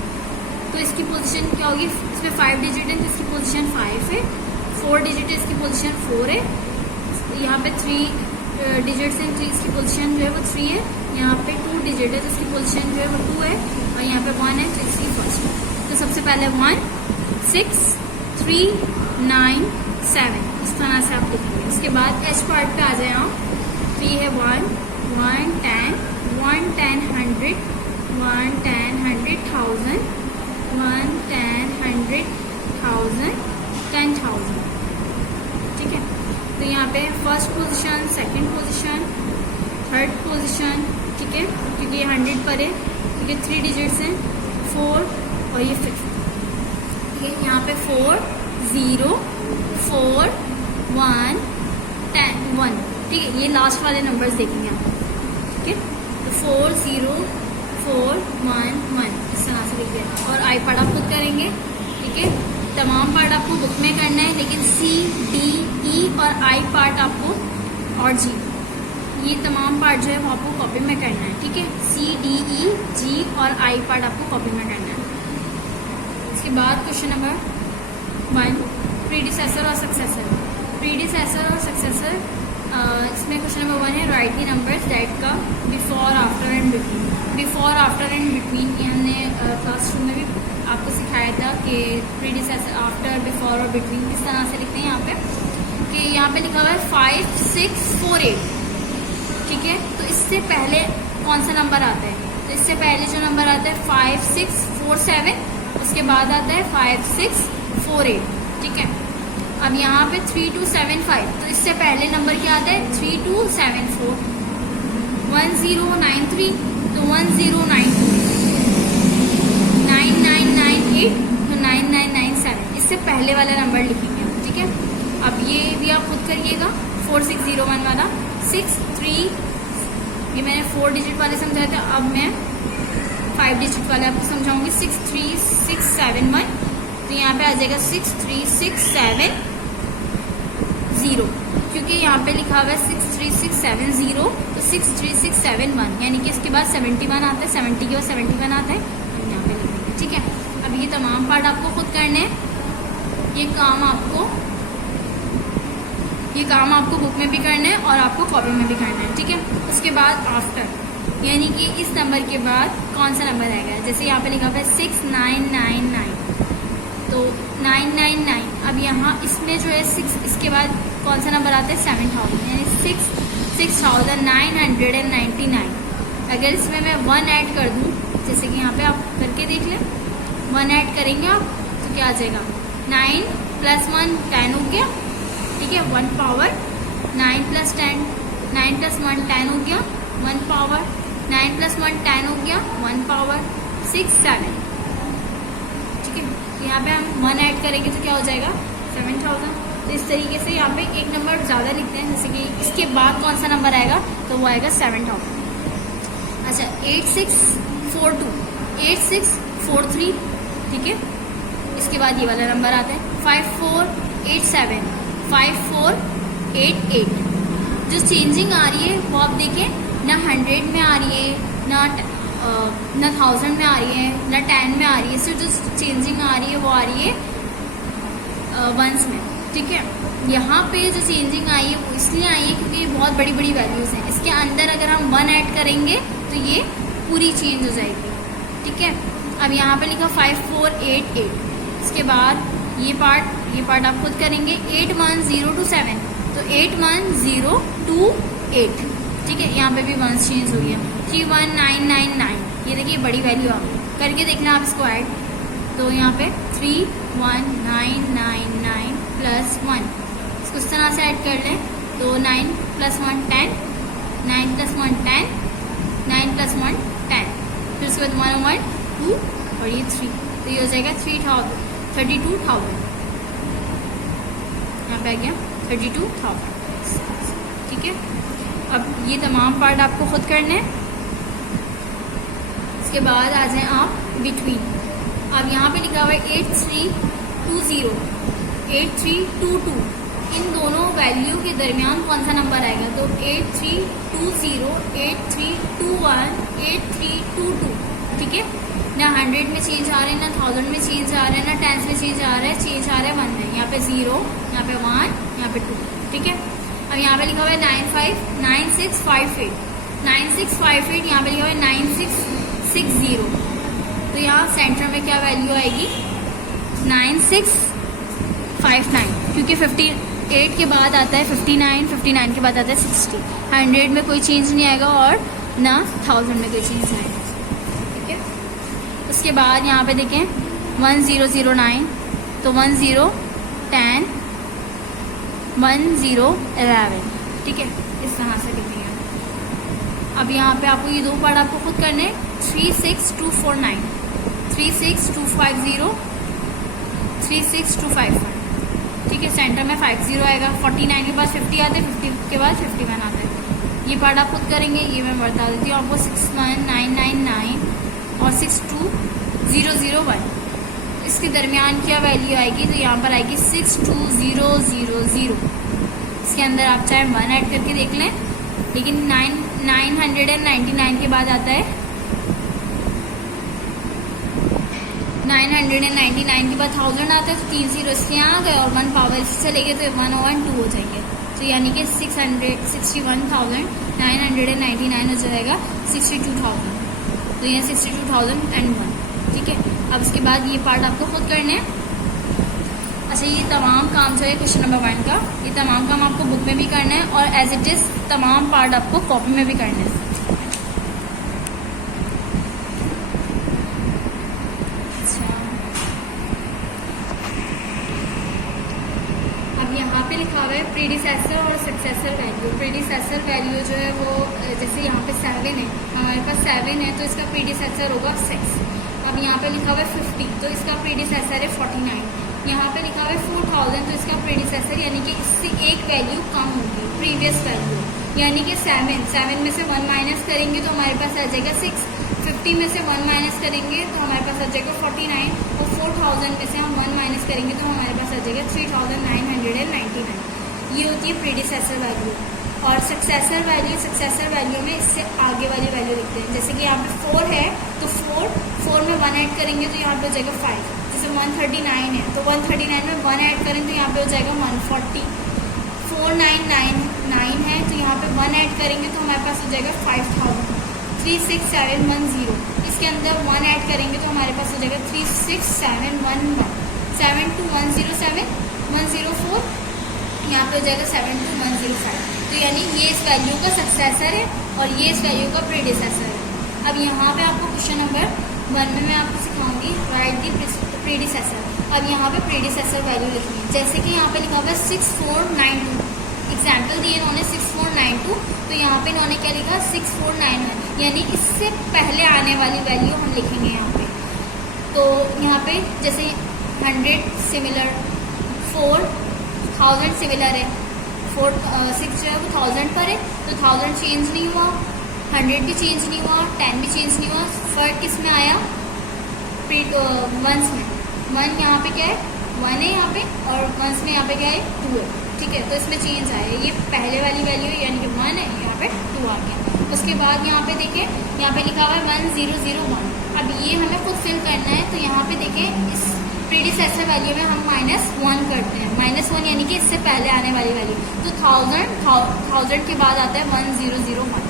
तो इसकी पोजीशन क्या होगी, इसमें 5 डिजिट है तो इसकी पोजीशन 5 है। 4 डिजिट है, इसकी पोजीशन 4 है। यहाँ पे 3 डिजिट्स हैं तो इसकी पोजीशन जो है वो 3 है। यहाँ पे 2 डिजिट है तो इसकी पोजीशन जो है वो 2 है, और यहाँ पे 1 है तो इसकी फर्स्ट। तो सबसे पहले 1, 6, 3, 9, 7 इस तरह से आप लिखेंगे। उसके बाद एच पार्ट पे आ जाए आप, तो ये है 1, 1, 10, 1, 10, 100, 1, 10, 100, 1000, 1, 10, 100, 1000, 10,000। ठीक है, तो यहाँ पे first position, second position, third position. ठीक है, क्योंकि ये 100 पर है, क्योंकि 3 डिजिट्स हैं, 4 और ये 5। ठीक है, यहाँ पे 4, 0, 4, 1, 10, 1। ठीक है, ये लास्ट वाले नंबर्स देखेंगे आप। ठीक है, तो 4, 0, 4, 1, 1 इस तरह से लिख दिया। और आई पार्ट आप खुद करेंगे। ठीक है, तमाम पार्ट आपको बुक में करना है, लेकिन C, D, E और I पार्ट आपको, और G, ये तमाम पार्ट जो है वो आपको कॉपी में करना है। ठीक है, C, D, E, G और I पार्ट आपको कॉपी में करना है। इसके बाद क्वेश्चन नंबर 1, प्रीडिसेसर और सक्सेसर। प्रीडिसेसर और सक्सेसर, इसमें क्वेश्चन नंबर 1 है राइट द नंबर्स दैट का before, after and between. Before, after and between ये हमने क्लास 2 में भी आपको सिखाया था कि प्रीडिसेसर, आफ्टर, बिफोर और बिटवीन किस तरह से लिखते हैं। यहाँ पे कि यहाँ पे लिखा हुआ है 5, 6, 4, 8। ठीक है, तो इससे पहले कौन सा नंबर आता है, तो इससे पहले जो नंबर आता है 5, 6, 4, 7, उसके बाद आता है 5, 6, 4, 8। ठीक है, अब यहाँ पे 3, 2, 7, 5, तो इससे पहले नंबर क्या आता है 3, 2, 7, 4। 1093 तो 1092, 9998 तो 9997, इससे पहले वाला नंबर लिखेंगे हम, ठीक है। अब ये भी आप खुद करिएगा। 4601 वाला 63, ये मैंने 4 डिजिट वाले समझाए थे, अब मैं 5 डिजिट वाले आपको समझाऊंगी। 63671, तो यहाँ पे आ जाएगा 63670, क्योंकि यहाँ पे लिखा हुआ है 63670, तो 63671, यानी कि इसके बाद 71 आता है, 70 के बाद 71 आता है, हम यहाँ पे लिखेंगे, ठीक है। अब ये तमाम पार्ट आपको खुद करने हैं, ये काम आपको बुक में भी करना है और आपको कॉपी में भी करना है, ठीक है। उसके बाद आफ्टर, यानी कि इस नंबर के बाद कौन सा नंबर आएगा, जैसे यहाँ पे लिखा हुआ है 6999, तो 999, अब यहाँ इसमें जो है 6, इसके बाद कौन सा नंबर आता है 7000, यानी 6999। अगर इसमें मैं 1 ऐड कर दूँ, जैसे कि यहाँ पे आप करके देख लें, 1 ऐड करेंगे आप तो क्या आ जाएगा, 9 + 1 10 हो गया, ठीक है, 1 पावर, 9 + 10, 9 + 1 10 हो गया, 1 पावर, 9 + 1 10 हो गया, 1 पावर, 6 7, ठीक है। यहाँ पे हम 1 ऐड करेंगे तो क्या हो जाएगा 7000। तो इस तरीके से यहाँ पे एक नंबर ज़्यादा लिखते हैं, जैसे कि इसके बाद कौन सा नंबर आएगा, तो वो आएगा 7000। अच्छा, 8642, 8643, ठीक है। इसके बाद ये वाला नंबर आता है 5487, 5488। जो चेंजिंग आ रही है वो आप देखें, ना 100 में आ रही है, ना 1000 में आ रही है, ना 10 में आ रही है, सिर्फ जो चेंजिंग आ रही है वो आ रही है वंस में, ठीक है। यहाँ पे जो चेंजिंग आई है वो इसलिए आई है क्योंकि ये बहुत बड़ी बड़ी वैल्यूज़ हैं, इसके अंदर अगर हम 1 ऐड करेंगे तो ये पूरी चेंज हो जाएगी, ठीक है। अब यहाँ पे लिखा 5488, इसके बाद ये पार्ट आप खुद करेंगे। 81027, तो 81028, ठीक है। यहाँ पे भी 1 चेंज हो गया। 31999, ये देखिए बड़ी वैल्यू आ गई, करके देखना आप इसको ऐड, तो यहाँ पे 31999 + 1, इसको इस तरह से ऐड कर लें, तो 9 + 1 10, 9 + 1 10, 9 + 1 10, फिर उसके बाद 1 1 2 और ये 3, तो ये हो जाएगा 32,000, यहाँ पे आ गया 32,000, ठीक है। अब ये तमाम पार्ट आपको खुद करने हैं। इसके बाद आ जाएं आप बिटवीन। अब यहाँ पे लिखा हुआ है 8320, 8322, इन दोनों वैल्यू के दरमियान कौन सा नंबर आएगा, तो 8320, 8321, 8322, ठीक है। ना 100 में चेंज आ रहे हैं, ना 1000 में चेंज आ रहे हैं, ना 10 में चेंज आ रहा है, चेंज आ रहा है 1 में, यहाँ पे 0, यहाँ पे 1, यहाँ पे 2, ठीक है। अब यहाँ पे लिखा हुआ है 9658, 9658, यहाँ पे लिखा हुआ है 9660, तो यहाँ सेंटर में क्या वैल्यू आएगी 9659, क्योंकि 58 के बाद आता है 59, 59 के बाद आता है 60, 100 में कोई चेंज नहीं आएगा और ना 1000 में कोई चेंज नहीं आएगा, ठीक है। उसके बाद यहाँ पे देखें 1009, तो 1010, 1011, ठीक है, इस तरह से लिखेंगे। अब यहाँ पे आपको ये 2 पार्ट आपको खुद करने हैं। 36249, 36250, 36251, ठीक है। सेंटर में 50 आएगा, 49 के बाद 50 आते हैं, 50 के बाद 51 आता है। ये पार्ट आप खुद करेंगे, ये मैं बता देती हूँ आपको। 61999 और 62001, इसके दरमियान क्या वैल्यू आएगी, तो यहाँ पर आएगी 62000। इसके अंदर आप चाहे 1 ऐड करके देख लें, लेकिन 999 के बाद आता है 999 के बाद 1000 आता है, तो 3 0 इसके यहाँ आ गए और 1 पावर इससे चले गए, तो 1 और 2 हो जाएंगे, तो यानी कि 661,999 हो जाएगा 62,000, तो ये 62,001, ठीक है। अब इसके बाद ये पार्ट आपको खुद करने हैं। अच्छा, ये तमाम काम जो है क्वेश्चन नंबर 1 का, ये तमाम काम आपको बुक में भी करना है और एज इट इज़ तमाम पार्ट आपको कॉपी में भी करना है। अच्छा, अब यहाँ पे लिखा हुआ है प्रीडिसेसर और सक्सेसर वैल्यू। प्रीडिसेसर वैल्यू जो है वो जैसे यहाँ पे 7 है, हमारे पास 7 है तो इसका प्रीडिसेसर होगा 6। अब यहाँ पे लिखा हुआ है 50 तो इसका प्रीडिसेसर है 49। यहाँ पे लिखा हुआ है 4000 तो इसका प्रीडिसेसर यानी कि इससे एक वैल्यू कम होगी प्रीवियस वैल्यू, यानी कि 7 में से 1 माइनस करेंगे तो हमारे पास आ जाएगा 6। 50 में से 1 माइनस करेंगे तो हमारे पास आ जाएगा 49 और 4000 में से हम 1 माइनस करेंगे तो हमारे पास आ जाएगा 3999। ये होती है प्रीडिसेसर वैल्यू। और सक्सेसर वैल्यू में इससे आगे वाली वैल्यू लिखते हैं। जैसे कि यहाँ पे 4 है तो 4 में 1 ऐड करेंगे तो यहाँ पे हो जाएगा 5। जैसे 139 है तो 139 में 1 ऐड करें तो यहाँ पे हो जाएगा 140। 4999 है तो यहाँ पे 1 ऐड करेंगे तो हमारे पास हो जाएगा 5000। 36710 इसके अंदर 1 ऐड करेंगे तो हमारे पास हो जाएगा 36711। 72107 104 यहाँ पे हो जाएगा 72105। तो यानी ये इस वैल्यू का सक्सेसर है और ये इस वैल्यू का प्रीडिसेसर है। अब यहाँ पे आपको क्वेश्चन नंबर 1 में मैं आपको सिखाऊंगी राइट दी प्रीडिसेसर। अब यहाँ पे प्रीडिसेसर वैल्यू लिखनी है। जैसे कि यहाँ पे लिखा हुआ है 6492, एग्जाम्पल दिए इन्होंने 6492 तो यहाँ पे इन्होंने क्या लिखा 6491, यानी इससे पहले आने वाली वैल्यू हम लिखेंगे यहाँ पे। तो यहाँ पे जैसे 100 सिमिलर, 4000 सिमिलर है, 6 जो है वो 1000 पर है तो 1000 चेंज नहीं हुआ, 100 भी चेंज नहीं हुआ, 10 भी चेंज नहीं हुआ। फर्क किस में आया? वंस में। 1 यहाँ पे क्या है 1 है यहाँ पे और वंस में यहाँ पे क्या है 2 है। ठीक है, तो इसमें चेंज आया, ये पहले वाली वैल्यू है यानी कि 1 है, यहाँ पे 2 आ गया। उसके बाद यहाँ पे देखें, यहाँ पे लिखा हुआ है 1001। अब ये हमें खुद फिल करना है तो यहाँ पे देखें इस प्रीडिसेसर वैल्यू में हम -1 करते हैं। -1 यानी कि इससे पहले आने वाली वैल्यू, तो 1000 के बाद आता है 1001।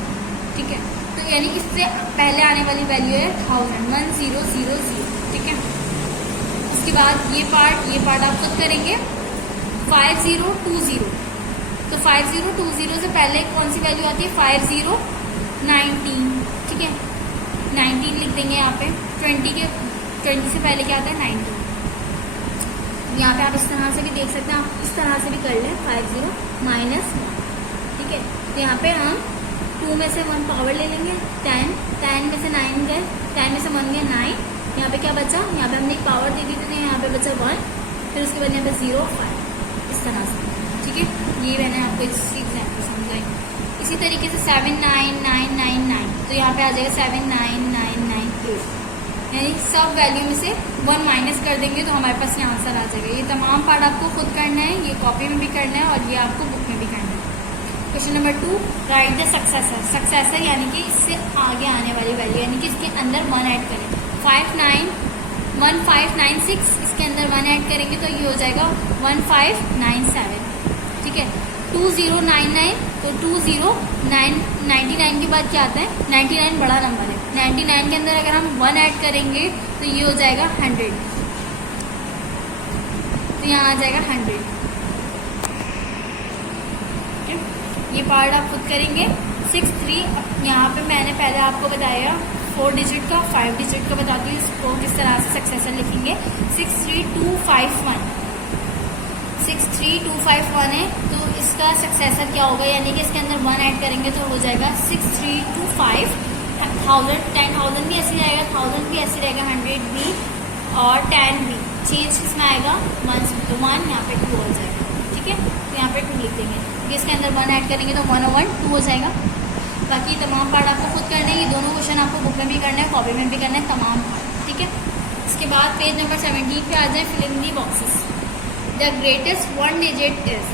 ठीक है, तो यानी इससे पहले आने वाली वैल्यू है 1000। ठीक है, उसके बाद ये पार्ट आप खुद करेंगे। 5020 तो 5020 से पहले कौन सी वैल्यू आती है 5019। ठीक है, 19 लिख देंगे यहाँ पे। 20 से पहले क्या आता है 19। यहाँ पे आप इस तरह से भी देख सकते हैं, आप इस तरह से भी कर लें 50 -1। ठीक है, तो यहाँ पे हम 2 में से 1 पावर ले लेंगे, 10 में से 9 गए, 10 में से 1 गए 9। यहाँ पे क्या बचा, यहाँ पे हमने एक पावर दे दी थी, यहाँ पे बचा 1, फिर उसके बाद यहाँ पे 0 5 इस तरह से। ठीक है, ये मैंने आपको इस एग्जाम्पल समझाई। इसी तरीके से 79999 तो यहाँ पे आ जाएगा 79998, यानी सब वैल्यू में से 1 माइनस कर देंगे तो हमारे पास ये आंसर आ जाएगा। ये तमाम पार्ट आपको खुद करना है, ये कॉपी में भी करना है और ये आपको बुक में भी करना है। Question number 2, right the successor यानी कि इससे आगे आने वाली वैल्यू, यानी कि इसके अंदर 1 ऐड करें। 1596 इसके अंदर 1 ऐड करेंगे तो ये हो जाएगा 1597। ठीक है, 2099 तो 99 के बाद क्या आता है 99 बड़ा नंबर है। 99 के अंदर अगर हम 1 ऐड करेंगे तो ये हो जाएगा 100, तो यहाँ आ जाएगा 100। ये पार्ट आप खुद करेंगे। 63 यहाँ पे मैंने पहले आपको बताया 4 डिजिट का, 5 डिजिट का बताती हूँ इसको किस तरह से सक्सेसर लिखेंगे। 63251 है तो इसका सक्सेसर क्या होगा, यानी कि इसके अंदर 1 ऐड करेंगे तो हो जाएगा 6325। 10,000 भी ऐसे रहेगा, 1000 भी ऐसे रहेगा, 100 भी और 10 भी। चेंज किसमें आएगा 1 तो 1 यहाँ पे 2 हो जाएगा। ठीक है, तो यहाँ पे 2 लिख देंगे क्योंकि इसके अंदर 1 ऐड करेंगे तो 1/2 हो जाएगा। बाकी तमाम पार्ट आपको खुद करना है, ये दोनों क्वेश्चन आपको बुक में भी करना है, कॉपी में भी करना है, तमाम पार्ट। ठीक है, इसके बाद पेज नंबर 17 पे आ जाए, fill in the boxes. The greatest 1 digit is,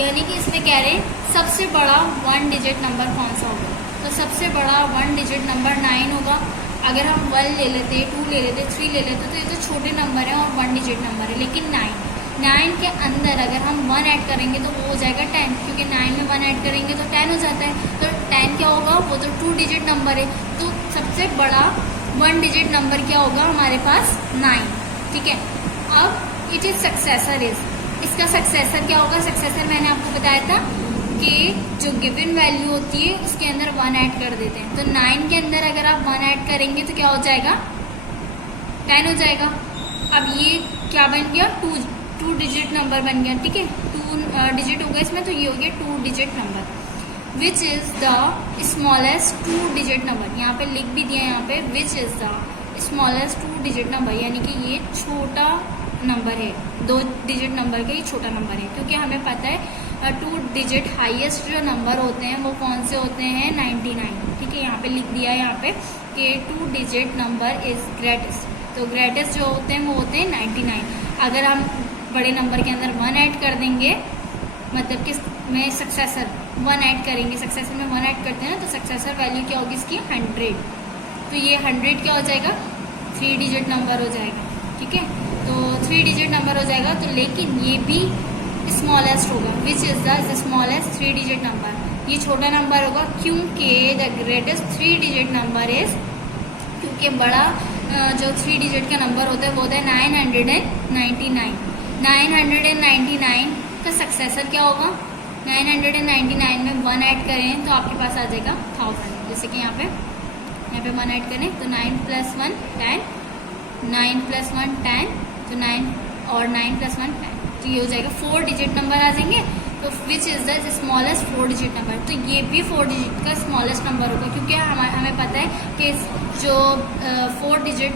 यानी कि इसमें कह रहे हैं सबसे बड़ा 1 डिजिट नंबर कौन सा होगा, तो सबसे बड़ा 1 डिजिट नंबर 9 होगा। अगर हम 1 ले लेते, 2 ले लेते, 3 ले लेते तो ये तो छोटे नंबर है और 1 डिजिट नंबर है। लेकिन 9 के अंदर अगर हम 1 ऐड करेंगे तो वो हो जाएगा 10, क्योंकि 9 में 1 ऐड करेंगे तो 10 हो जाता है। तो 10 क्या होगा, वो तो 2 डिजिट नंबर है, तो सबसे बड़ा 1 डिजिट नंबर क्या होगा हमारे पास 9। ठीक है, अब इट इज सक्सेसर इज, इसका सक्सेसर क्या होगा। सक्सेसर मैंने आपको बताया था कि जो गिवन वैल्यू होती है उसके अंदर 1 ऐड कर देते हैं। तो 9 के अंदर अगर आप 1 ऐड करेंगे तो क्या हो जाएगा 10 हो जाएगा। अब ये क्या बन गया 2 2 डिजिट नंबर बन गया, ठीक है, 2 डिजिट हो गया इसमें, तो ये हो गया 2 digit number. Which is the smallest 2 digit number, यहाँ पे लिख भी दिया यहाँ पे, which is the smallest 2 digit number, यानी कि ये छोटा नंबर है, 2 डिजिट नंबर का ये छोटा नंबर है, क्योंकि हमें पता है 2 डिजिट हाईएस्ट जो नंबर होते हैं वो कौन से होते हैं, 99, ठीक है। यहाँ पे लिख दिया है यहाँ पे कि 2 डिजिट नंबर इज़ ग्रेटेस्ट, तो ग्रेटेस्ट जो होते हैं वो होते हैं 99। अगर हम बड़े नंबर के अंदर 1 ऐड कर देंगे, मतलब कि में सक्सेसर 1 ऐड करेंगे, सक्सेसर में 1 ऐड करते हैं ना, तो सक्सेसर वैल्यू क्या होगी इसकी, 100, तो ये 100 क्या हो जाएगा, 3 डिजिट नंबर हो जाएगा, ठीक है। तो 3 डिजिट नंबर हो जाएगा, तो लेकिन ये भी स्मॉलेस्ट होगा, which is the smallest 3 digit number, ये छोटा नंबर होगा, क्योंकि the greatest 3 digit number is, क्योंकि बड़ा जो 3 डिजिट का नंबर होता है वो होता है 999। 999 का सक्सेसर क्या होगा, 999 में 1 ऐड करें तो आपके पास आ जाएगा 1000, जैसे कि यहाँ पे 1 ऐड करें तो 9 + 1 10, 9 + 1 10, तो 9 और 9 + 1 10, तो ये हो जाएगा 4 डिजिट नंबर आ जाएंगे। तो which is the smallest 4 digit number, तो ये भी 4 डिजिट का स्मॉलेस्ट नंबर होगा, क्योंकि हमें पता है कि जो 4 डिजिट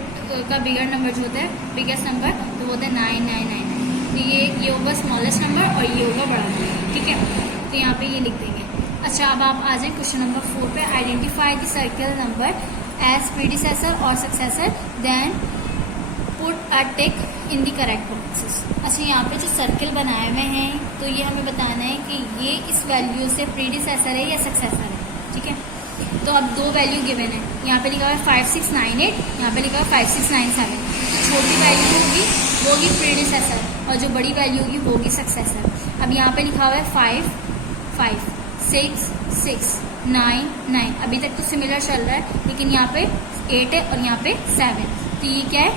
का बिगर नंबर जो होता है, बिगेस्ट नंबर, तो वो होता है 9999, तो ये होगा स्मॉलेस्ट नंबर और ये होगा बड़ा नंबर, ठीक है। तो यहाँ पे ये लिख देंगे। अच्छा, अब आप आ जाए क्वेश्चन नंबर 4 पे, identify the circle number as predecessor और successor, then put a tick in the correct boxes. अच्छा, यहाँ पे जो सर्कल बनाए हुए हैं, तो ये हमें बताना है कि ये इस वैल्यू से प्रीडिसेसर है या सक्सेसर है, ठीक है। तो अब 2 वैल्यू गिवन है, यहाँ पे लिखा हुआ है 5698, यहाँ पे लिखा हुआ है 5697, तो छोटी वैल्यू होगी वो होगी प्रीडिसेसर और जो बड़ी वैल्यू होगी वो होगी सक्सेसर। अब यहाँ पे लिखा हुआ है 5 5 6 6 9 9, अभी तक तो सिमिलर चल रहा है, लेकिन यहाँ पे 8 है और यहाँ पे 7, तो ये क्या है,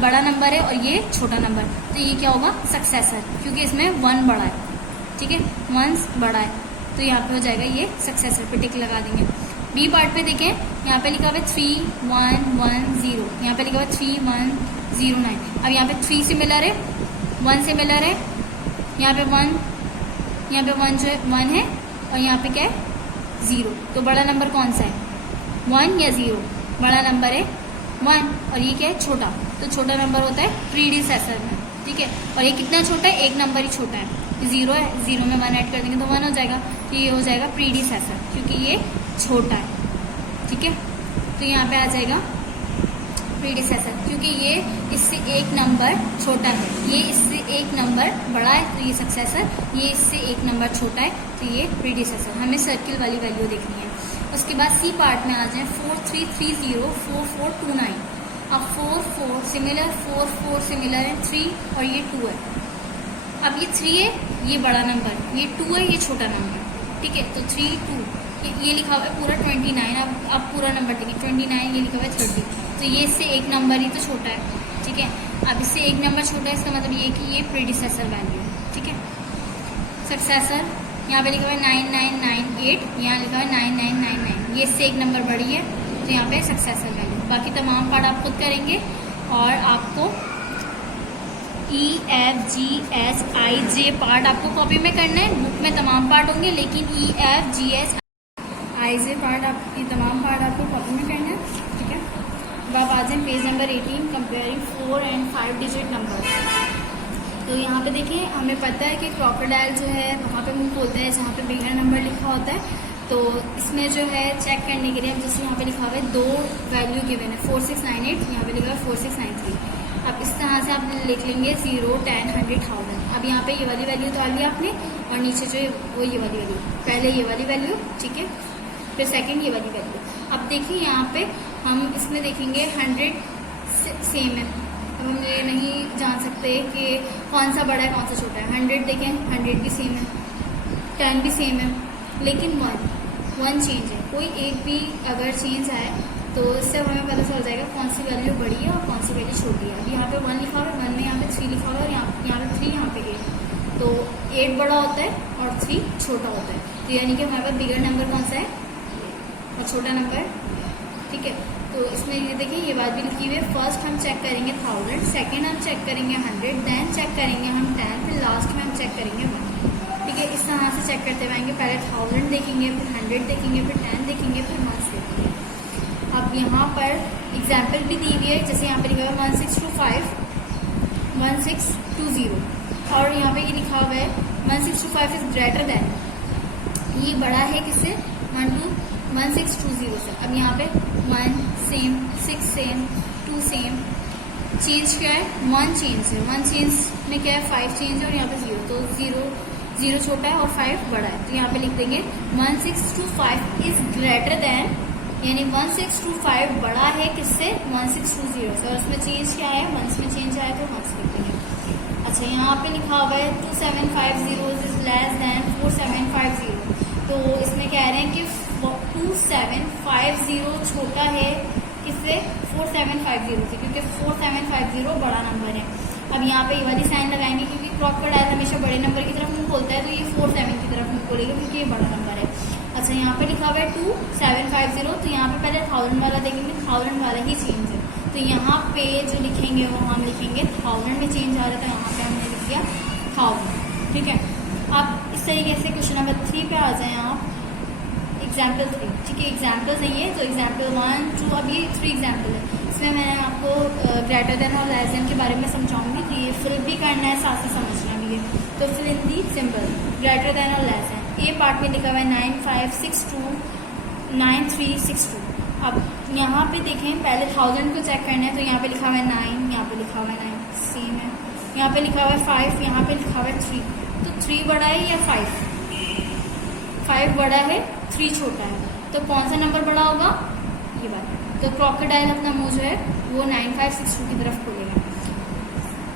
बड़ा नंबर है और ये छोटा नंबर, तो ये क्या होगा, सक्सेसर, क्योंकि इसमें 1 बड़ा है, ठीक है, 1 बड़ा है, तो यहाँ पे हो जाएगा ये सक्सेसर पे टिक लगा देंगे। बी पार्ट पे देखें, यहाँ पे लिखा हुआ है 3110, यहाँ पे लिखा हुआ है 3109, अब यहाँ पे 3 सिमिलर है, 1 सिमिलर है, यहाँ पे 1 जो है 1 है और यहाँ पे क्या है 0, तो बड़ा नंबर कौन सा है, 1 या 0, बड़ा नंबर है 1 और ये क्या है, छोटा, तो छोटा नंबर होता है प्रीडिसेसर में, ठीक है। और ये कितना छोटा है, 1 नंबर ही छोटा है, 0 है, 0 में 1 ऐड कर देंगे तो 1 हो जाएगा, तो ये हो जाएगा प्रीडिसेसर, क्योंकि ये छोटा है, ठीक है। तो यहाँ पे आ जाएगा प्रीडिसेसर, क्योंकि ये इससे 1 नंबर छोटा है, ये इससे 1 नंबर बड़ा है, तो ये सक्सेसर, ये इससे 1 नंबर छोटा है, तो ये प्रीडिसेसर। हमें सर्किल वाली वैल्यू देखनी है। उसके बाद सी पार्ट में आ जाए, 4330 4429, अब 4 सिमिलर, 4 सिमिलर है, 3 और ये 2 है। अब ये 3 है, ये बड़ा नंबर, ये 2 है, ये छोटा नंबर, ठीक है। तो 3 2, ये लिखा हुआ है पूरा 29, अब पूरा नंबर देखिए 29, ये लिखा हुआ है 30, तो ये इससे 1 नंबर ही तो छोटा है, ठीक है। अब इससे 1 नंबर छोटा है, इसका मतलब ये कि ये प्रीडिसेसर वैल्यू है, ठीक है। सक्सेसर यहाँ पे लिखा हुआ है 9998, यहाँ लिखा हुआ है 9999, ये इससे 1 नंबर बड़ी है, तो यहाँ पे सक्सेसर वैल्यू। बाकी तमाम पार्ट आप खुद करेंगे और आपको EFGHIJ पार्ट आपको कॉपी में करना है, बुक में तमाम पार्ट होंगे, लेकिन EFGHIJ पार्ट आप ये तमाम पार्ट आपको कॉपी में करना है, ठीक है। अब आप आ जाए page number 18, comparing 4 and 5 digit number. तो यहाँ पे देखिए, हमें पता है कि क्रोकोडाइल जो है वहाँ पे मुंह खोलता है जहाँ पे बिगर नंबर लिखा होता है, तो इसमें जो है चेक करने के लिए अब जैसे यहाँ पे लिखा हुआ है 2 वैल्यू गिवन है, 4698, यहाँ पे लिखा हुआ है 4693। अब इस तरह से आप लिख लेंगे 0 10 100 1000। अब यहाँ पे ये वाली वैल्यू डाल दिया आपने और नीचे जो है वो ये वाली वैल्यू, पहले ये वाली वैल्यू, ठीक है, फिर सेकंड ये वाली वैल्यू। अब देखिए यहाँ पे हम इसमें देखेंगे 100 सेम है, अब हम ये नहीं जान सकते कि कौन सा बड़ा है कौन सा छोटा है। 100 देखें, 100 भी सेम है, 10 भी सेम है, लेकिन 1 चेंज है, कोई एक भी अगर चेंज आए तो इससे हमें पता चल जाएगा कौन सी वैल्यू बड़ी है और कौन सी वैल्यू छोटी है। अभी यहाँ पे 1 लिखा हुआ है, 1 में यहाँ पे 3 लिखा हुआ है और यहाँ पे 3, यहाँ पे 8, तो 8 बड़ा होता है और 3 छोटा होता है, तो यानी कि हमारे पास बिगर नंबर कौन सा है और छोटा नंबर, ठीक है। तो तो इसमें ये देखिए ये बात भी लिखी हुई है, फर्स्ट हम चेक करेंगे 1000, सेकेंड हम चेक करेंगे 100, देन चेक करेंगे हम 10, फिर लास्ट में हम चेक करेंगे 1। ठीक है, इस तरह से चेक करते रहेंगे, पहले 1000 देखेंगे, फिर 100 देखेंगे, फिर 10 देखेंगे, फिर 1 देखेंगे। अब यहाँ पर एग्जाम्पल भी दी हुई है, जैसे यहाँ पे लिखा हुआ है 1625 1620, और यहाँ पे ये लिखा हुआ है 1625 इज ग्रेटर देन, ये बड़ा है किससे 1620 से। अब यहाँ पे 1 सेम, 6 सेम, 2 सेम, चेंज क्या है 1 चेंज है, 1 चेंज में क्या है 5 चेंज है, और यहाँ पे 0, तो 0 छोटा है और 5 बड़ा है, तो यहाँ पे लिख देंगे 1625 इज ग्रेटर देन, यानी 1625 बड़ा है किससे 1620 से, और इसमें चेंज क्या है 1 में चेंज आया तो 1 लिख देंगे। अच्छा, यहाँ पे लिखा हुआ है 2750 इज लेस देन 4750, तो इसमें कह रहे हैं कि 2750 छोटा है किससे 4750 से, क्योंकि 4750 बड़ा नंबर है। अब यहाँ पे ये वाली साइन लगाएंगे क्योंकि क्रोकोडाइल हमेशा बड़े नंबर की तरफ मुंह खोलता है, तो ये 47 की तरफ मुंह खोलेगा क्योंकि ये बड़ा नंबर है। अच्छा, यहाँ पे लिखा हुआ है 2750, तो यहाँ पे पहले 1000 वाला देखेंगे, 1000 वाला ही चेंज है, तो यहाँ पे जो लिखेंगे वो हम लिखेंगे 1000 में चेंज आ रहा है, तो यहाँ पे हमने लिख दिया 1000। ठीक है, अब इस तरीके से क्वेश्चन नंबर 3 पे आ जाए आप, एग्जाम्पल 3। ठीक है, एग्जाम्पल नहीं है तो एग्जाम्पल 1, 2, अब ये 3 एग्जाम्पल है, इसमें मैंने आपको ग्रेटर देन और लेस देन के बारे में समझाऊंगी, तो ये फिल भी करना है, साथ से समझना भी है। तो fill in the simple greater than और लेस देन। ए पार्ट में लिखा हुआ है 9562 9362। अब यहाँ पे देखें, पहले 1000 को चेक करना है, तो यहाँ पे लिखा हुआ है 9, यहाँ पे लिखा हुआ है 9 सेम है, यहाँ पे लिखा हुआ है 5, यहाँ पे लिखा हुआ है 3, तो 3 बड़ा है या 5? 5 बड़ा है, 3 छोटा है, तो कौन सा नंबर बड़ा होगा? ये बात। तो क्रोकोडाइल अपना मुंह जो है वो 9562 की तरफ खोलेगा।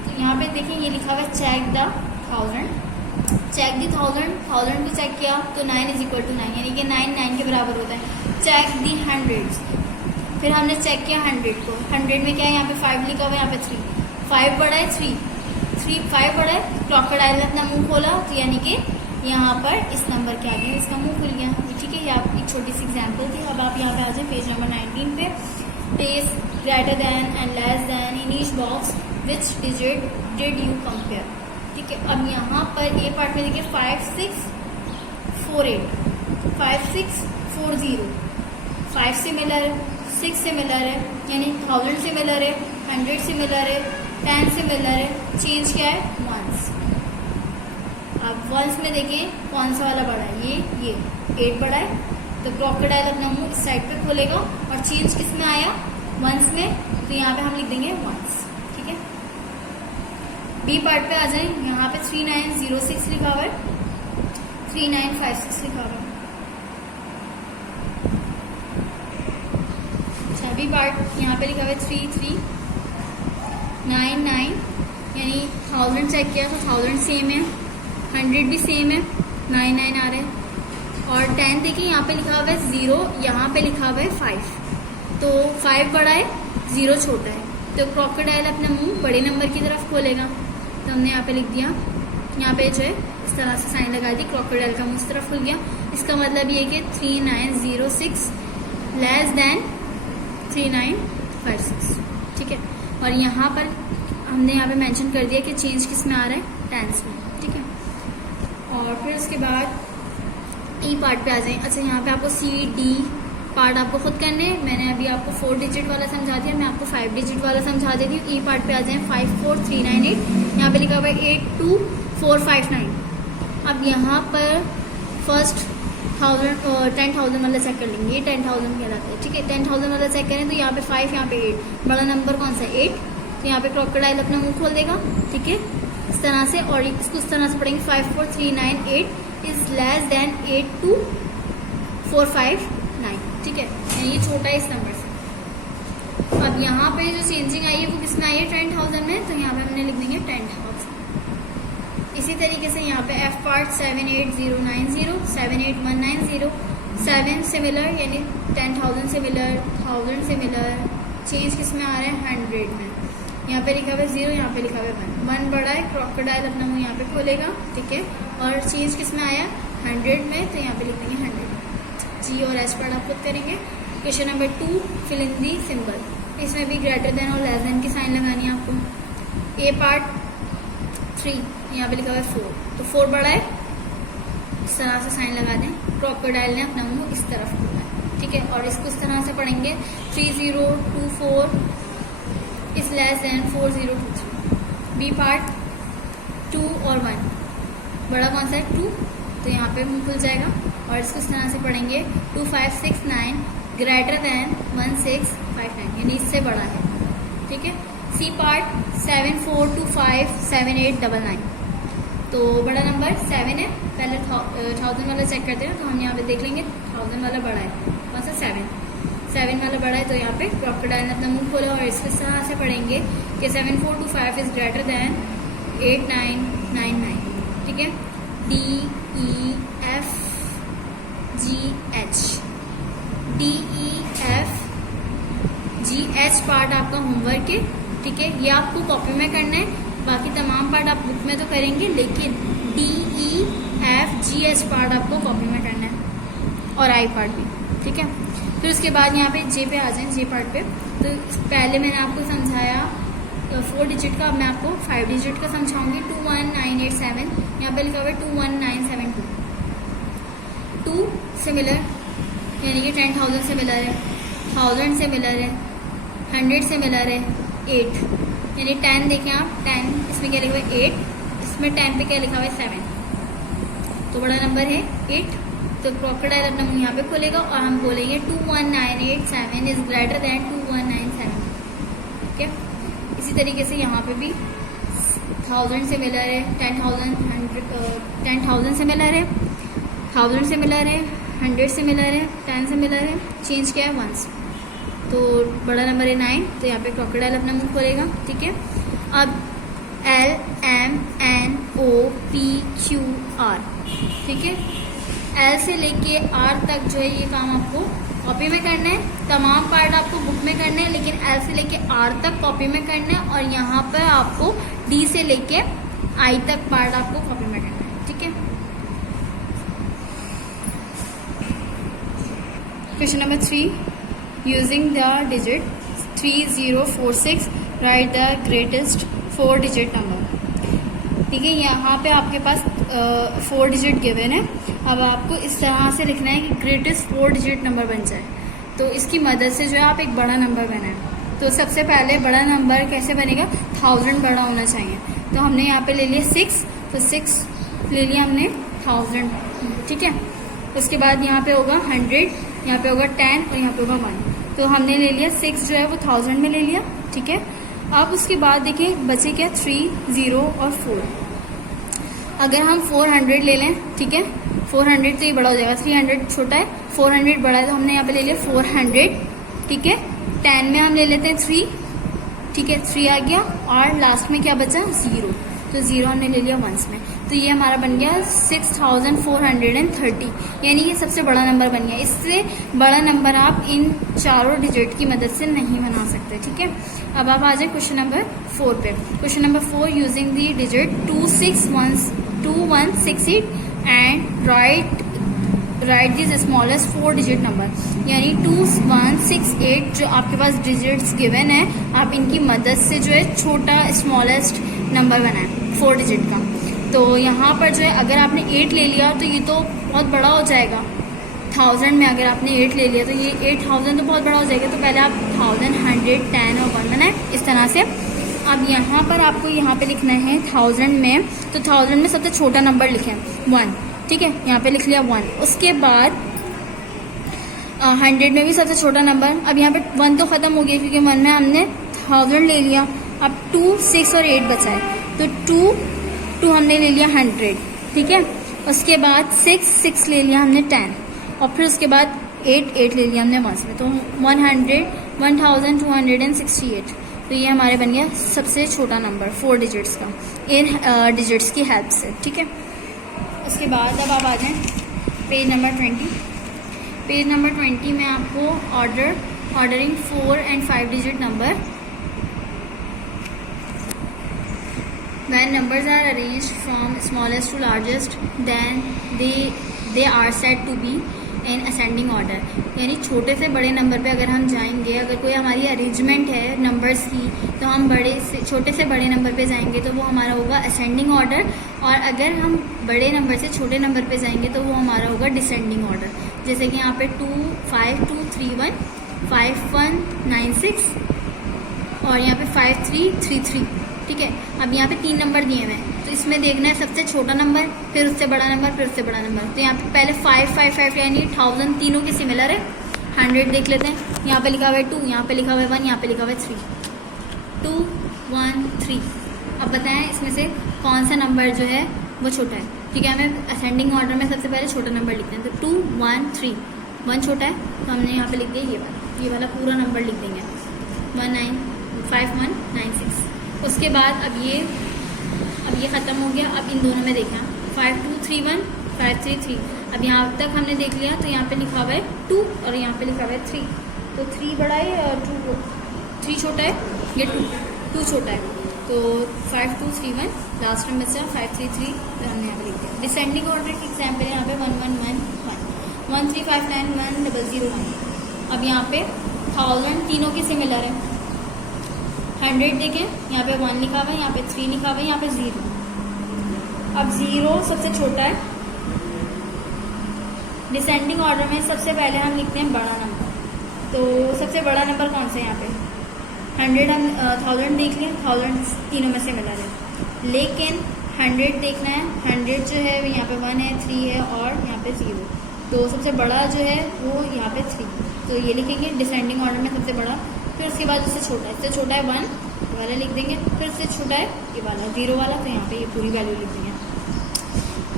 तो यहाँ पे देखिए ये लिखा हुआ है चेक द 1000, चेक दी 1000 को चेक किया तो 9 इज इक्वल टू 9, यानी कि 9 के बराबर होता है। चेक दी 100, फिर हमने चेक किया 100 को, 100 में क्या है यहाँ पे 5 लिखा हुआ है, यहाँ पे 3, 5 बड़ा है 5 बड़ा है, क्रोकोडाइल ने अपना मुंह खोला, तो यानी कि यहाँ पर इस नंबर के आगे इसका मुंह खुल गया। ठीक है, ये आप एक छोटी सी एग्जाम्पल थी। अब आप यहाँ पे आ जाए पेज नंबर 19 पे, place greater than and less then in each box which digit did you compare. ठीक है, अब यहाँ पर ए पार्ट में देखिए 5648, 5640, 5 सिमिलर है, 6 सिमिलर है, यानी 1000 सिमिलर है, 100 सिमिलर है, 10 सिमिलर है, चेंज क्या है 1s। अब 1s में देखिए कौन सा वाला बड़ा है, ये 8 बड़ा है, तो क्रोकोडाइल अपना मुंह इस साइड पे खोलेगा, और चेंज किस में आया 1s में, तो यहाँ पे हम लिख देंगे 1s। ठीक है, बी पार्ट पे आ जाए, यहाँ पे 3906 लिखा हुआ है, 3956 लिखा हुआ है। अच्छा, बी पार्ट यहाँ पे लिखा हुआ है 3399, यानी 1000 चेक किया तो 1000 सेम है, 100 भी सेम है, 99 आ रहे हैं, और 10 देखिए यहाँ पे लिखा हुआ है 0, यहाँ पे लिखा हुआ है 5, तो 5 बड़ा है 0 छोटा है, तो क्रोकोडाइल अपना मुंह बड़े नंबर की तरफ खोलेगा, तो हमने यहाँ पे लिख दिया, यहाँ पे जो है इस तरह से साइन लगा दी, क्रोकोडाइल का मुंह इस तरफ खुल गया। इसका मतलब ये कि 3906 लेस देन 3956। ठीक है, और यहाँ पर हमने यहाँ पे मेंशन कर दिया कि चेंज किस में आ रहा है 10s में। ठीक है, और फिर उसके बाद ई पार्ट पे आ जाए। अच्छा, यहाँ पे आपको सी डी पार्ट आपको खुद करने हैं, मैंने अभी आपको 4 डिजिट वाला समझा दिया, मैं आपको 5 डिजिट वाला समझा देती हूँ। ई पार्ट पे आ जाए 54398, यहाँ पे लिखा हुआ है 82459। अब यहाँ पर फर्स्ट 10,000 वाला चेक कर लेंगे, ये 10,000 कहलाता है। ठीक है, 10,000 वाला चेक करें तो यहाँ पे 5, यहाँ पे 8, बड़ा नंबर कौन सा है 8, तो यहाँ पे क्रोकोडाइल अपना मुंह खोल देगा। ठीक है, इस तरह से, और इसको इस तरह से पढ़ेंगे 54398 इज लेस देन 82459। ठीक है, ये छोटा है इस नंबर से। अब यहाँ पे जो चेंजिंग आई है वो किसमें आई है 10,000 में, तो यहाँ पे हमने लिख देंगे 10,000। इसी तरीके से यहाँ पे एफ पार्ट 78090 78190, 7 सिमिलर यानी 10,000 सिमिलर, 1000 सिमिलर, चेंज किसमें आ रहा है 100 में, यहाँ पे लिखा हुआ है 0, यहाँ पे लिखा हुआ है 1 बड़ा है, क्रोकोडाइल अपना मुंह यहाँ पे खोलेगा। ठीक है, और चेंज किसमें आया 100 में, तो यहाँ पे लिख देंगे 100। जी और एच पार्ट आप खुद करेंगे। Question number 2, fill in the symbol. इसमें भी ग्रेटर देन और लेस देन की साइन लगानी है आपको। ए पार्ट 3, यहाँ पे लिखा हुआ है 4, तो 4 बड़ा है, इस तरह से साइन लगा दें। क्रोकोडाइल ने अपना मुंह इस तरफ खोला है, ठीक है। और इसको इस तरह से पढ़ेंगे 3024 is less than 4023। B part 2 और 1, बड़ा कौन सा है 2, तो यहाँ पे मुंह खुल जाएगा। और इसको इस तरह से पढ़ेंगे 2569 ग्रेटर देन 1659, यानी इससे बड़ा है, ठीक है। सी पार्ट 74257899, तो बड़ा नंबर 7 है। पहले 1000 वाला चेक करते हैं, तो हम यहाँ पे देख लेंगे 1000 वाला बड़ा है, कौन सा 7 वाला बड़ा है। तो यहाँ पे क्रोकोडाइल ने अपना मुंह खोला और इसको इस तरह से पढ़ेंगे कि 7425 इज ग्रेटर देन 8999, ठीक है। DEFGH पार्ट आपका होमवर्क है, ठीक है। ये आपको कॉपी में करना है, बाकी तमाम पार्ट आप बुक में तो करेंगे, लेकिन DEFGH पार्ट आपको कॉपी में करना है, और आई पार्ट भी, ठीक है। फिर उसके बाद यहाँ पे जे पे आ जाए, जे पार्ट पे। तो पहले मैंने आपको समझाया 4 डिजिट का, अब मैं आपको 5 डिजिट का समझाऊंगी। 21987, यहाँ पे लिखा हुआ है 21972। 2 सिमिलर, यानी कि 10,000 से मिलर है, 1000 से मिलर है, 100 से मिलर है, 8, यानी 10 देखें आप, 10 इसमें क्या लिखा हुआ है 8, इसमें 10 पे क्या लिखा हुआ है 7, तो बड़ा नंबर है 8। तो क्रोकोडाइल अपना मुंह यहाँ पे खोलेगा और हम बोलेंगे 21987 इज ग्रेटर देन 2197, ठीक है। इसी तरीके से यहाँ पे भी 1000 से मिलर है, 10,000 से मिलर है, 1000 से मिलर है, 100 से मिलर है, 10 से मिलर है, चेंज किया है 1, तो बड़ा नंबर है 9, तो यहाँ पे क्रोकोडाइल अपना मुंह खोलेगा, ठीक है। अब LMNOPQR, ठीक है। L से लेके R तक जो है ये काम आपको कॉपी में करना है, तमाम पार्ट आपको बुक में करना है, लेकिन L से लेके R तक कॉपी में करना है, और यहाँ पर आपको D से लेके I तक पार्ट आपको कॉपी में करना है, ठीक है। Question number 3, using the digit 3046 right the greatest 4 digit number, ठीक है। यहाँ पे आपके पास 4 डिजिट गिवन है। अब आपको इस तरह से लिखना है कि ग्रेटेस्ट 4 डिजिट नंबर बन जाए, तो इसकी मदद से जो है आप एक बड़ा नंबर बनाएं। तो सबसे पहले बड़ा नंबर कैसे बनेगा, 1000 बड़ा होना चाहिए, तो हमने यहाँ पे ले लिया 6, तो 6 ले लिया हमने 1000, ठीक है। उसके बाद यहाँ पे होगा 100, यहाँ पे होगा 10 और यहाँ पे होगा 1, तो हमने ले लिया 6 जो है वो 1000 में ले लिया, ठीक है। अब उसके बाद देखिए बचे क्या 3, 0 और 4। अगर हम 400 ले लें, ठीक है, 400 तो ये बड़ा हो जाएगा, 300 छोटा है, 400 बड़ा है, तो हमने यहाँ पे ले लिया 400, ठीक है। 10 में हम ले लेते हैं 3, ठीक है, 3 आ गया, और लास्ट में क्या बचा 0, तो 0 हमने ले लिया 1 में, तो ये हमारा बन गया 6430, यानी ये सबसे बड़ा नंबर बन गया। इससे बड़ा नंबर आप इन चारों डिजिट की मदद से नहीं बना सकते, ठीक है। अब आप आ जाए क्वेश्चन नंबर 4 पे। Question number 4, using the digit 2168 and right this smallest 4 digit number, यानी 2168 जो आपके पास डिजिट्स गिवन है, आप इनकी मदद से जो है छोटा स्मॉलेस्ट नंबर बनाएं 4 डिजिट का। तो यहाँ पर जो है अगर आपने 8 ले लिया तो ये तो बहुत बड़ा हो जाएगा, 1000 में अगर आपने 8 ले लिया तो ये 8000 तो बहुत बड़ा हो जाएगा, तो पहले आप 1000, 100, 10 और 1 बनाएं इस तरह से। अब यहाँ पर आपको यहाँ पे लिखना है 1000 में, तो 1000 में सबसे छोटा नंबर लिखें 1, ठीक है, यहाँ पे लिख लिया 1। उसके बाद 100 में भी सबसे छोटा नंबर, अब यहाँ पे 1 तो ख़त्म हो गया क्योंकि 1 में हमने 1000 ले लिया, अब 2, 6 और 8 बचा है, तो 2 हमने ले लिया 100, ठीक है। उसके बाद 6 ले लिया हमने 10, और फिर उसके बाद 8 ले लिया हमने 1 में, तो 1268, तो ये हमारे बन गया सबसे छोटा नंबर 4 डिजिट्स का इन डिजिट्स की हेल्प से, ठीक है। उसके बाद अब आप आ जाएं पेज नंबर 20। पेज नंबर 20 में आपको ordering 4 and 5 digit number, when numbers are arranged from smallest to largest, then they are said to be in ascending order, यानी छोटे से बड़े नंबर पे अगर हम जाएंगे, अगर कोई हमारी अरेंजमेंट है नंबर्स की, तो हम छोटे से बड़े नंबर पे जाएंगे तो वो हमारा होगा असेंडिंग ऑर्डर, और अगर हम बड़े नंबर से छोटे नंबर पे जाएंगे तो वो हमारा होगा डिसेंडिंग ऑर्डर। जैसे कि यहाँ पे 2 5 2 3 1 5 1 9 6 और यहाँ पे 5 3 3 3, ठीक है। अब यहाँ पे 3 नंबर दिए हुए हैं, तो इसमें देखना है सबसे छोटा नंबर, फिर उससे बड़ा नंबर, फिर उससे बड़ा नंबर। तो यहाँ पे पहले 5 5 5 यानी 1000 तीनों के सिमिलर है। 100 देख लेते हैं, यहाँ पे लिखा हुआ है 2, यहाँ पे लिखा हुआ है 1, यहाँ पे लिखा हुआ है 3, 2 1 3। अब बताएं इसमें से कौन सा नंबर जो है वो छोटा है, ठीक है। हमें असेंडिंग ऑर्डर में सबसे पहले छोटा नंबर लिखते हैं, तो 2 1 3, 1 छोटा है तो हमने यहाँ पे लिख दिया ये वाला पूरा नंबर लिख देंगे 5196। उसके बाद अब ये ख़त्म हो गया। अब इन दोनों में देखना 5 2 3 1 5 3 3। अब यहाँ तक हमने देख लिया, तो यहाँ पे लिखा हुआ है 2 और यहाँ पे लिखा हुआ है 3, तो 3 बड़ा है और 3 छोटा है, ये 2 छोटा है। तो 5 2 3 1 लास्ट में बचा 5 3 3, तो हमने यहाँ पे लिख दिया। डिसेंडिंग ऑर्डर की एग्जाम्पल है यहाँ पे 1 1 1 1 1 3 5 9 1 0 0 1। अब यहाँ पे 1000 तीनों की सिमिलर है। 100 देखें, यहाँ पे 1 लिखा हुआ है, यहाँ पे 3 लिखा हुआ है, यहाँ पे 0। अब 0 सबसे छोटा है। डिसेंडिंग ऑर्डर में सबसे पहले हम लिखते हैं बड़ा नंबर, तो सबसे बड़ा नंबर कौन सा है यहाँ पे 100। हम 1000 देख लें, 1000 तीनों में से मिला है, लेकिन 100 देखना है। 100 जो है यहाँ पे 1 है, 3 है और यहाँ पे 0, तो सबसे बड़ा जो है वो यहाँ पे 3, तो ये लिखेंगे डिसेंडिंग ऑर्डर में सबसे बड़ा। फिर उसके बाद उससे छोटा है, इससे छोटा है 1 वाला लिख देंगे, फिर उससे छोटा है ये वाला 0 वाला, तो यहाँ पे ये पूरी वैल्यू लिख देंगे।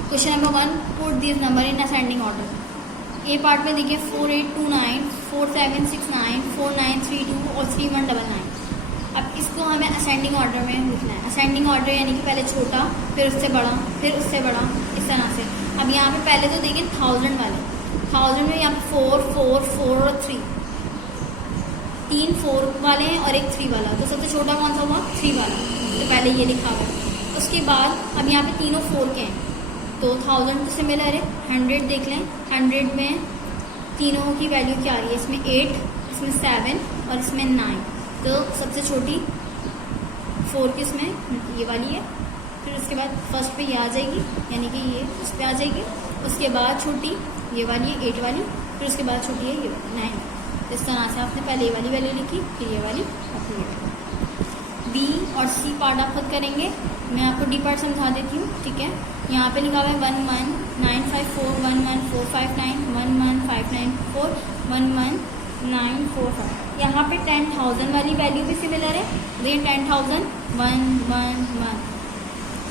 Question number 1, put this number in ascending order. A part में देखिए 4829 4769 4932 और 3199। अब इसको हमें असेंडिंग ऑर्डर में लिखना है। असेंडिंग ऑर्डर यानी कि पहले छोटा, फिर उससे बड़ा, फिर उससे बड़ा, इस तरह से। अब यहाँ पे पहले तो देखिए 1000 वाले, 1000 में यहाँ पे 4 4 4 और 3 4 वाले हैं और एक 3 वाला, तो सबसे छोटा कौन सा हुआ 3 वाला, तो पहले ये लिखा हुआ है। उसके बाद अब यहाँ पे तीनों 4 के हैं, तो 1000 तो सिमिलर है। 100 देख लें, 100 में तीनों की वैल्यू क्या आ रही है, इसमें 8, इसमें 7 और इसमें 9, तो सबसे छोटी 4 की इसमें ये वाली है। फिर उसके बाद फर्स्ट पे ये आ जाएगी, यानी कि ये उस पर आ जाएगी। उसके बाद छोटी ये वाली है 8 वाली, फिर उसके बाद छोटी है ये वाली 9। इस तरह से आपने पहले ये वाली वैल्यू लिखी, फिर ये वाली, और फिर ये वाली। बी और सी पार्ट आप खुद करेंगे, मैं आपको डी पार्ट समझा देती हूँ, ठीक है। यहाँ पे लिखा हुआ है 11954 11459 11594 11945। यहाँ पे 10,000 वाली वैल्यू भी सिमिलर है, देखिए 10,000 1 1 1,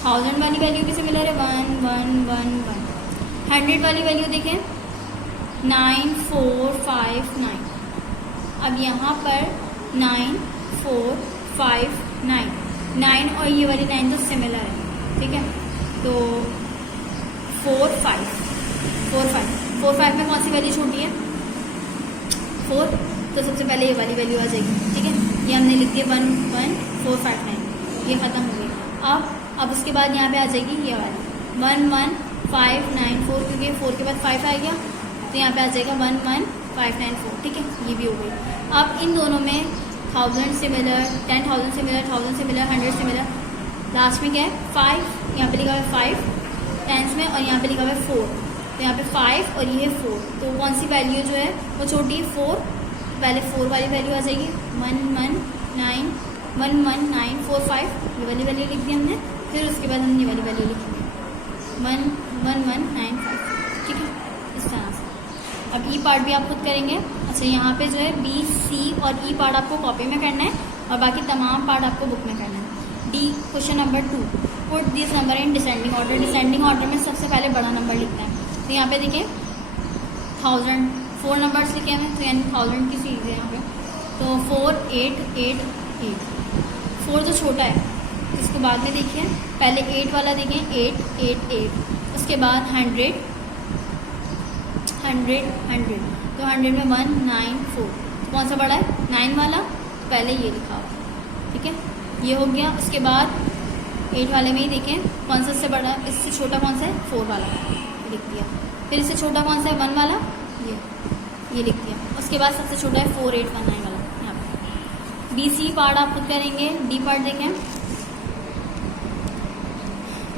1000 वाली वैल्यू भी सिमिलर है 1 1 1 1। 100 वाली वैल्यू देखें 9459। अब यहाँ पर 9459, 9 और ये वाली 9 तो सिमिलर है, ठीक है। तो 4 5 में कौन सी वैल्यू छोटी है 4, तो सबसे पहले ये वाली वैल्यू आ जाएगी, ठीक है। ये हमने लिख दिया 11459, ये ख़त्म हो गई। अब उसके बाद यहाँ पे आ जाएगी ये वाली 11594, क्योंकि 4 के बाद 5 आ गया, तो यहाँ पे आ जाएगा 11594, ठीक है। ये भी हो गई। अब इन दोनों में 1000 similar, 10,000 similar, 1000 similar, 100 similar, last में क्या है 5, यहाँ पे लिखा हुआ है 5 टेंस में, और यहाँ पे लिखा हुआ है 4, तो यहाँ पे 5 और ये 4, तो कौन सी वैल्यू जो है वो छोटी है 4, पहले 4 वाली वैल्यू आ जाएगी 11945, ये वाली वैल्यू लिख दी हमने। फिर उसके बाद हमने ये वाली वैल्यू लिखी 11195, ठीक है, इस तरह से। अब ई पार्ट भी आप खुद करेंगे। अच्छा, यहाँ पे जो है बी सी और ई पार्ट आपको कॉपी में करना है और बाकी तमाम पार्ट आपको बुक में करना है। D question number 2, put this number in descending order. Descending order में सबसे पहले बड़ा नंबर लिखता है, तो यहाँ पे देखिए 1000 4 नंबर्स लिखे हैं, तो यानी 1000 की सीरीज है यहाँ पे, तो 4 8 8 8। 4 जो छोटा है इसको बाद में देखिए, पहले 8 वाला देखें 8 8 8, उसके बाद 100 100 100, तो 100 में 194, कौन सा बड़ा है 9 वाला, तो पहले ये लिखा हुआ, ठीक है, ये हो गया। उसके बाद 8 वाले में ही देखें कौन सा इससे बड़ा, इससे छोटा कौन सा है 4 वाला, लिख दिया। फिर इससे छोटा कौन सा है 1 वाला, ये ये लिख दिया। उसके बाद सबसे छोटा है 4819 वाला यहाँ पे। BC पार्ट आप खुद करेंगे। D पार्ट देखें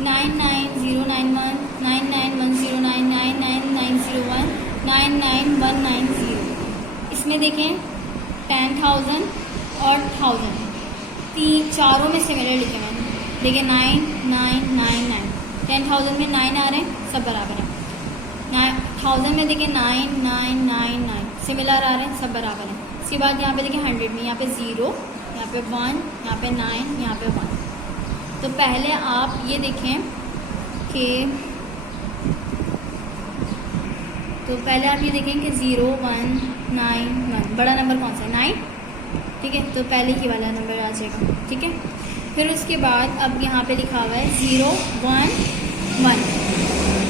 99091 99109 99901 99190। इसमें देखें 10,000 और 1000 चारों में सिमिलर लिखे मैंने। देखिए 9999 10,000 में 9 आ रहे हैं, सब बराबर है। 1000 में देखिए 9999 सिमिलर आ रहे हैं, सब बराबर हैं। इसके बाद यहाँ पे देखिए 100 में यहाँ पे 0, यहाँ पे 1, यहाँ पे 9, यहाँ पे 1। तो पहले आप ये देखें कि कि 0 1 9 1 बड़ा नंबर कौन सा है 9, ठीक है। तो पहले ही वाला नंबर आ जाएगा, ठीक है। फिर उसके बाद अब यहाँ पे लिखा हुआ है 0 1 1।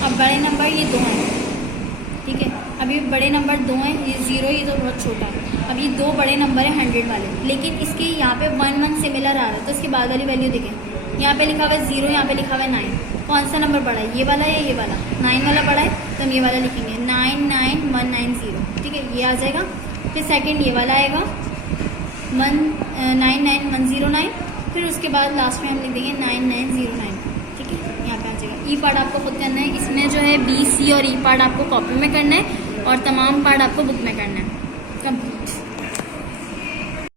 अब बड़े नंबर ये 2 हैं, ठीक है। अभी बड़े नंबर 2 हैं, ये 0 ये तो बहुत छोटा है। अब ये 2 बड़े नंबर हैं 100 वाले, लेकिन इसके यहाँ पे 1 1 सिमिलर आ रहा है। तो इसके बाद वाली वैल्यू देखें, यहाँ पे लिखा हुआ है 0, यहाँ पे लिखा हुआ है 9। कौन सा नंबर बड़ा है, ये वाला या ये वाला? 9 वाला बड़ा है, तो हम ये वाला लिखेंगे 99190, ठीक है, ये आ जाएगा। फिर सेकंड ये वाला आएगा 99109। फिर उसके बाद लास्ट में हम लिख देंगे 9909, ठीक है, यहाँ पे आ जाएगा। ई पार्ट आपको खुद करना है। इसमें जो है BC और ई पार्ट आपको कॉपी में करना है और तमाम पार्ट आपको बुक में करना है। कंप्लीट।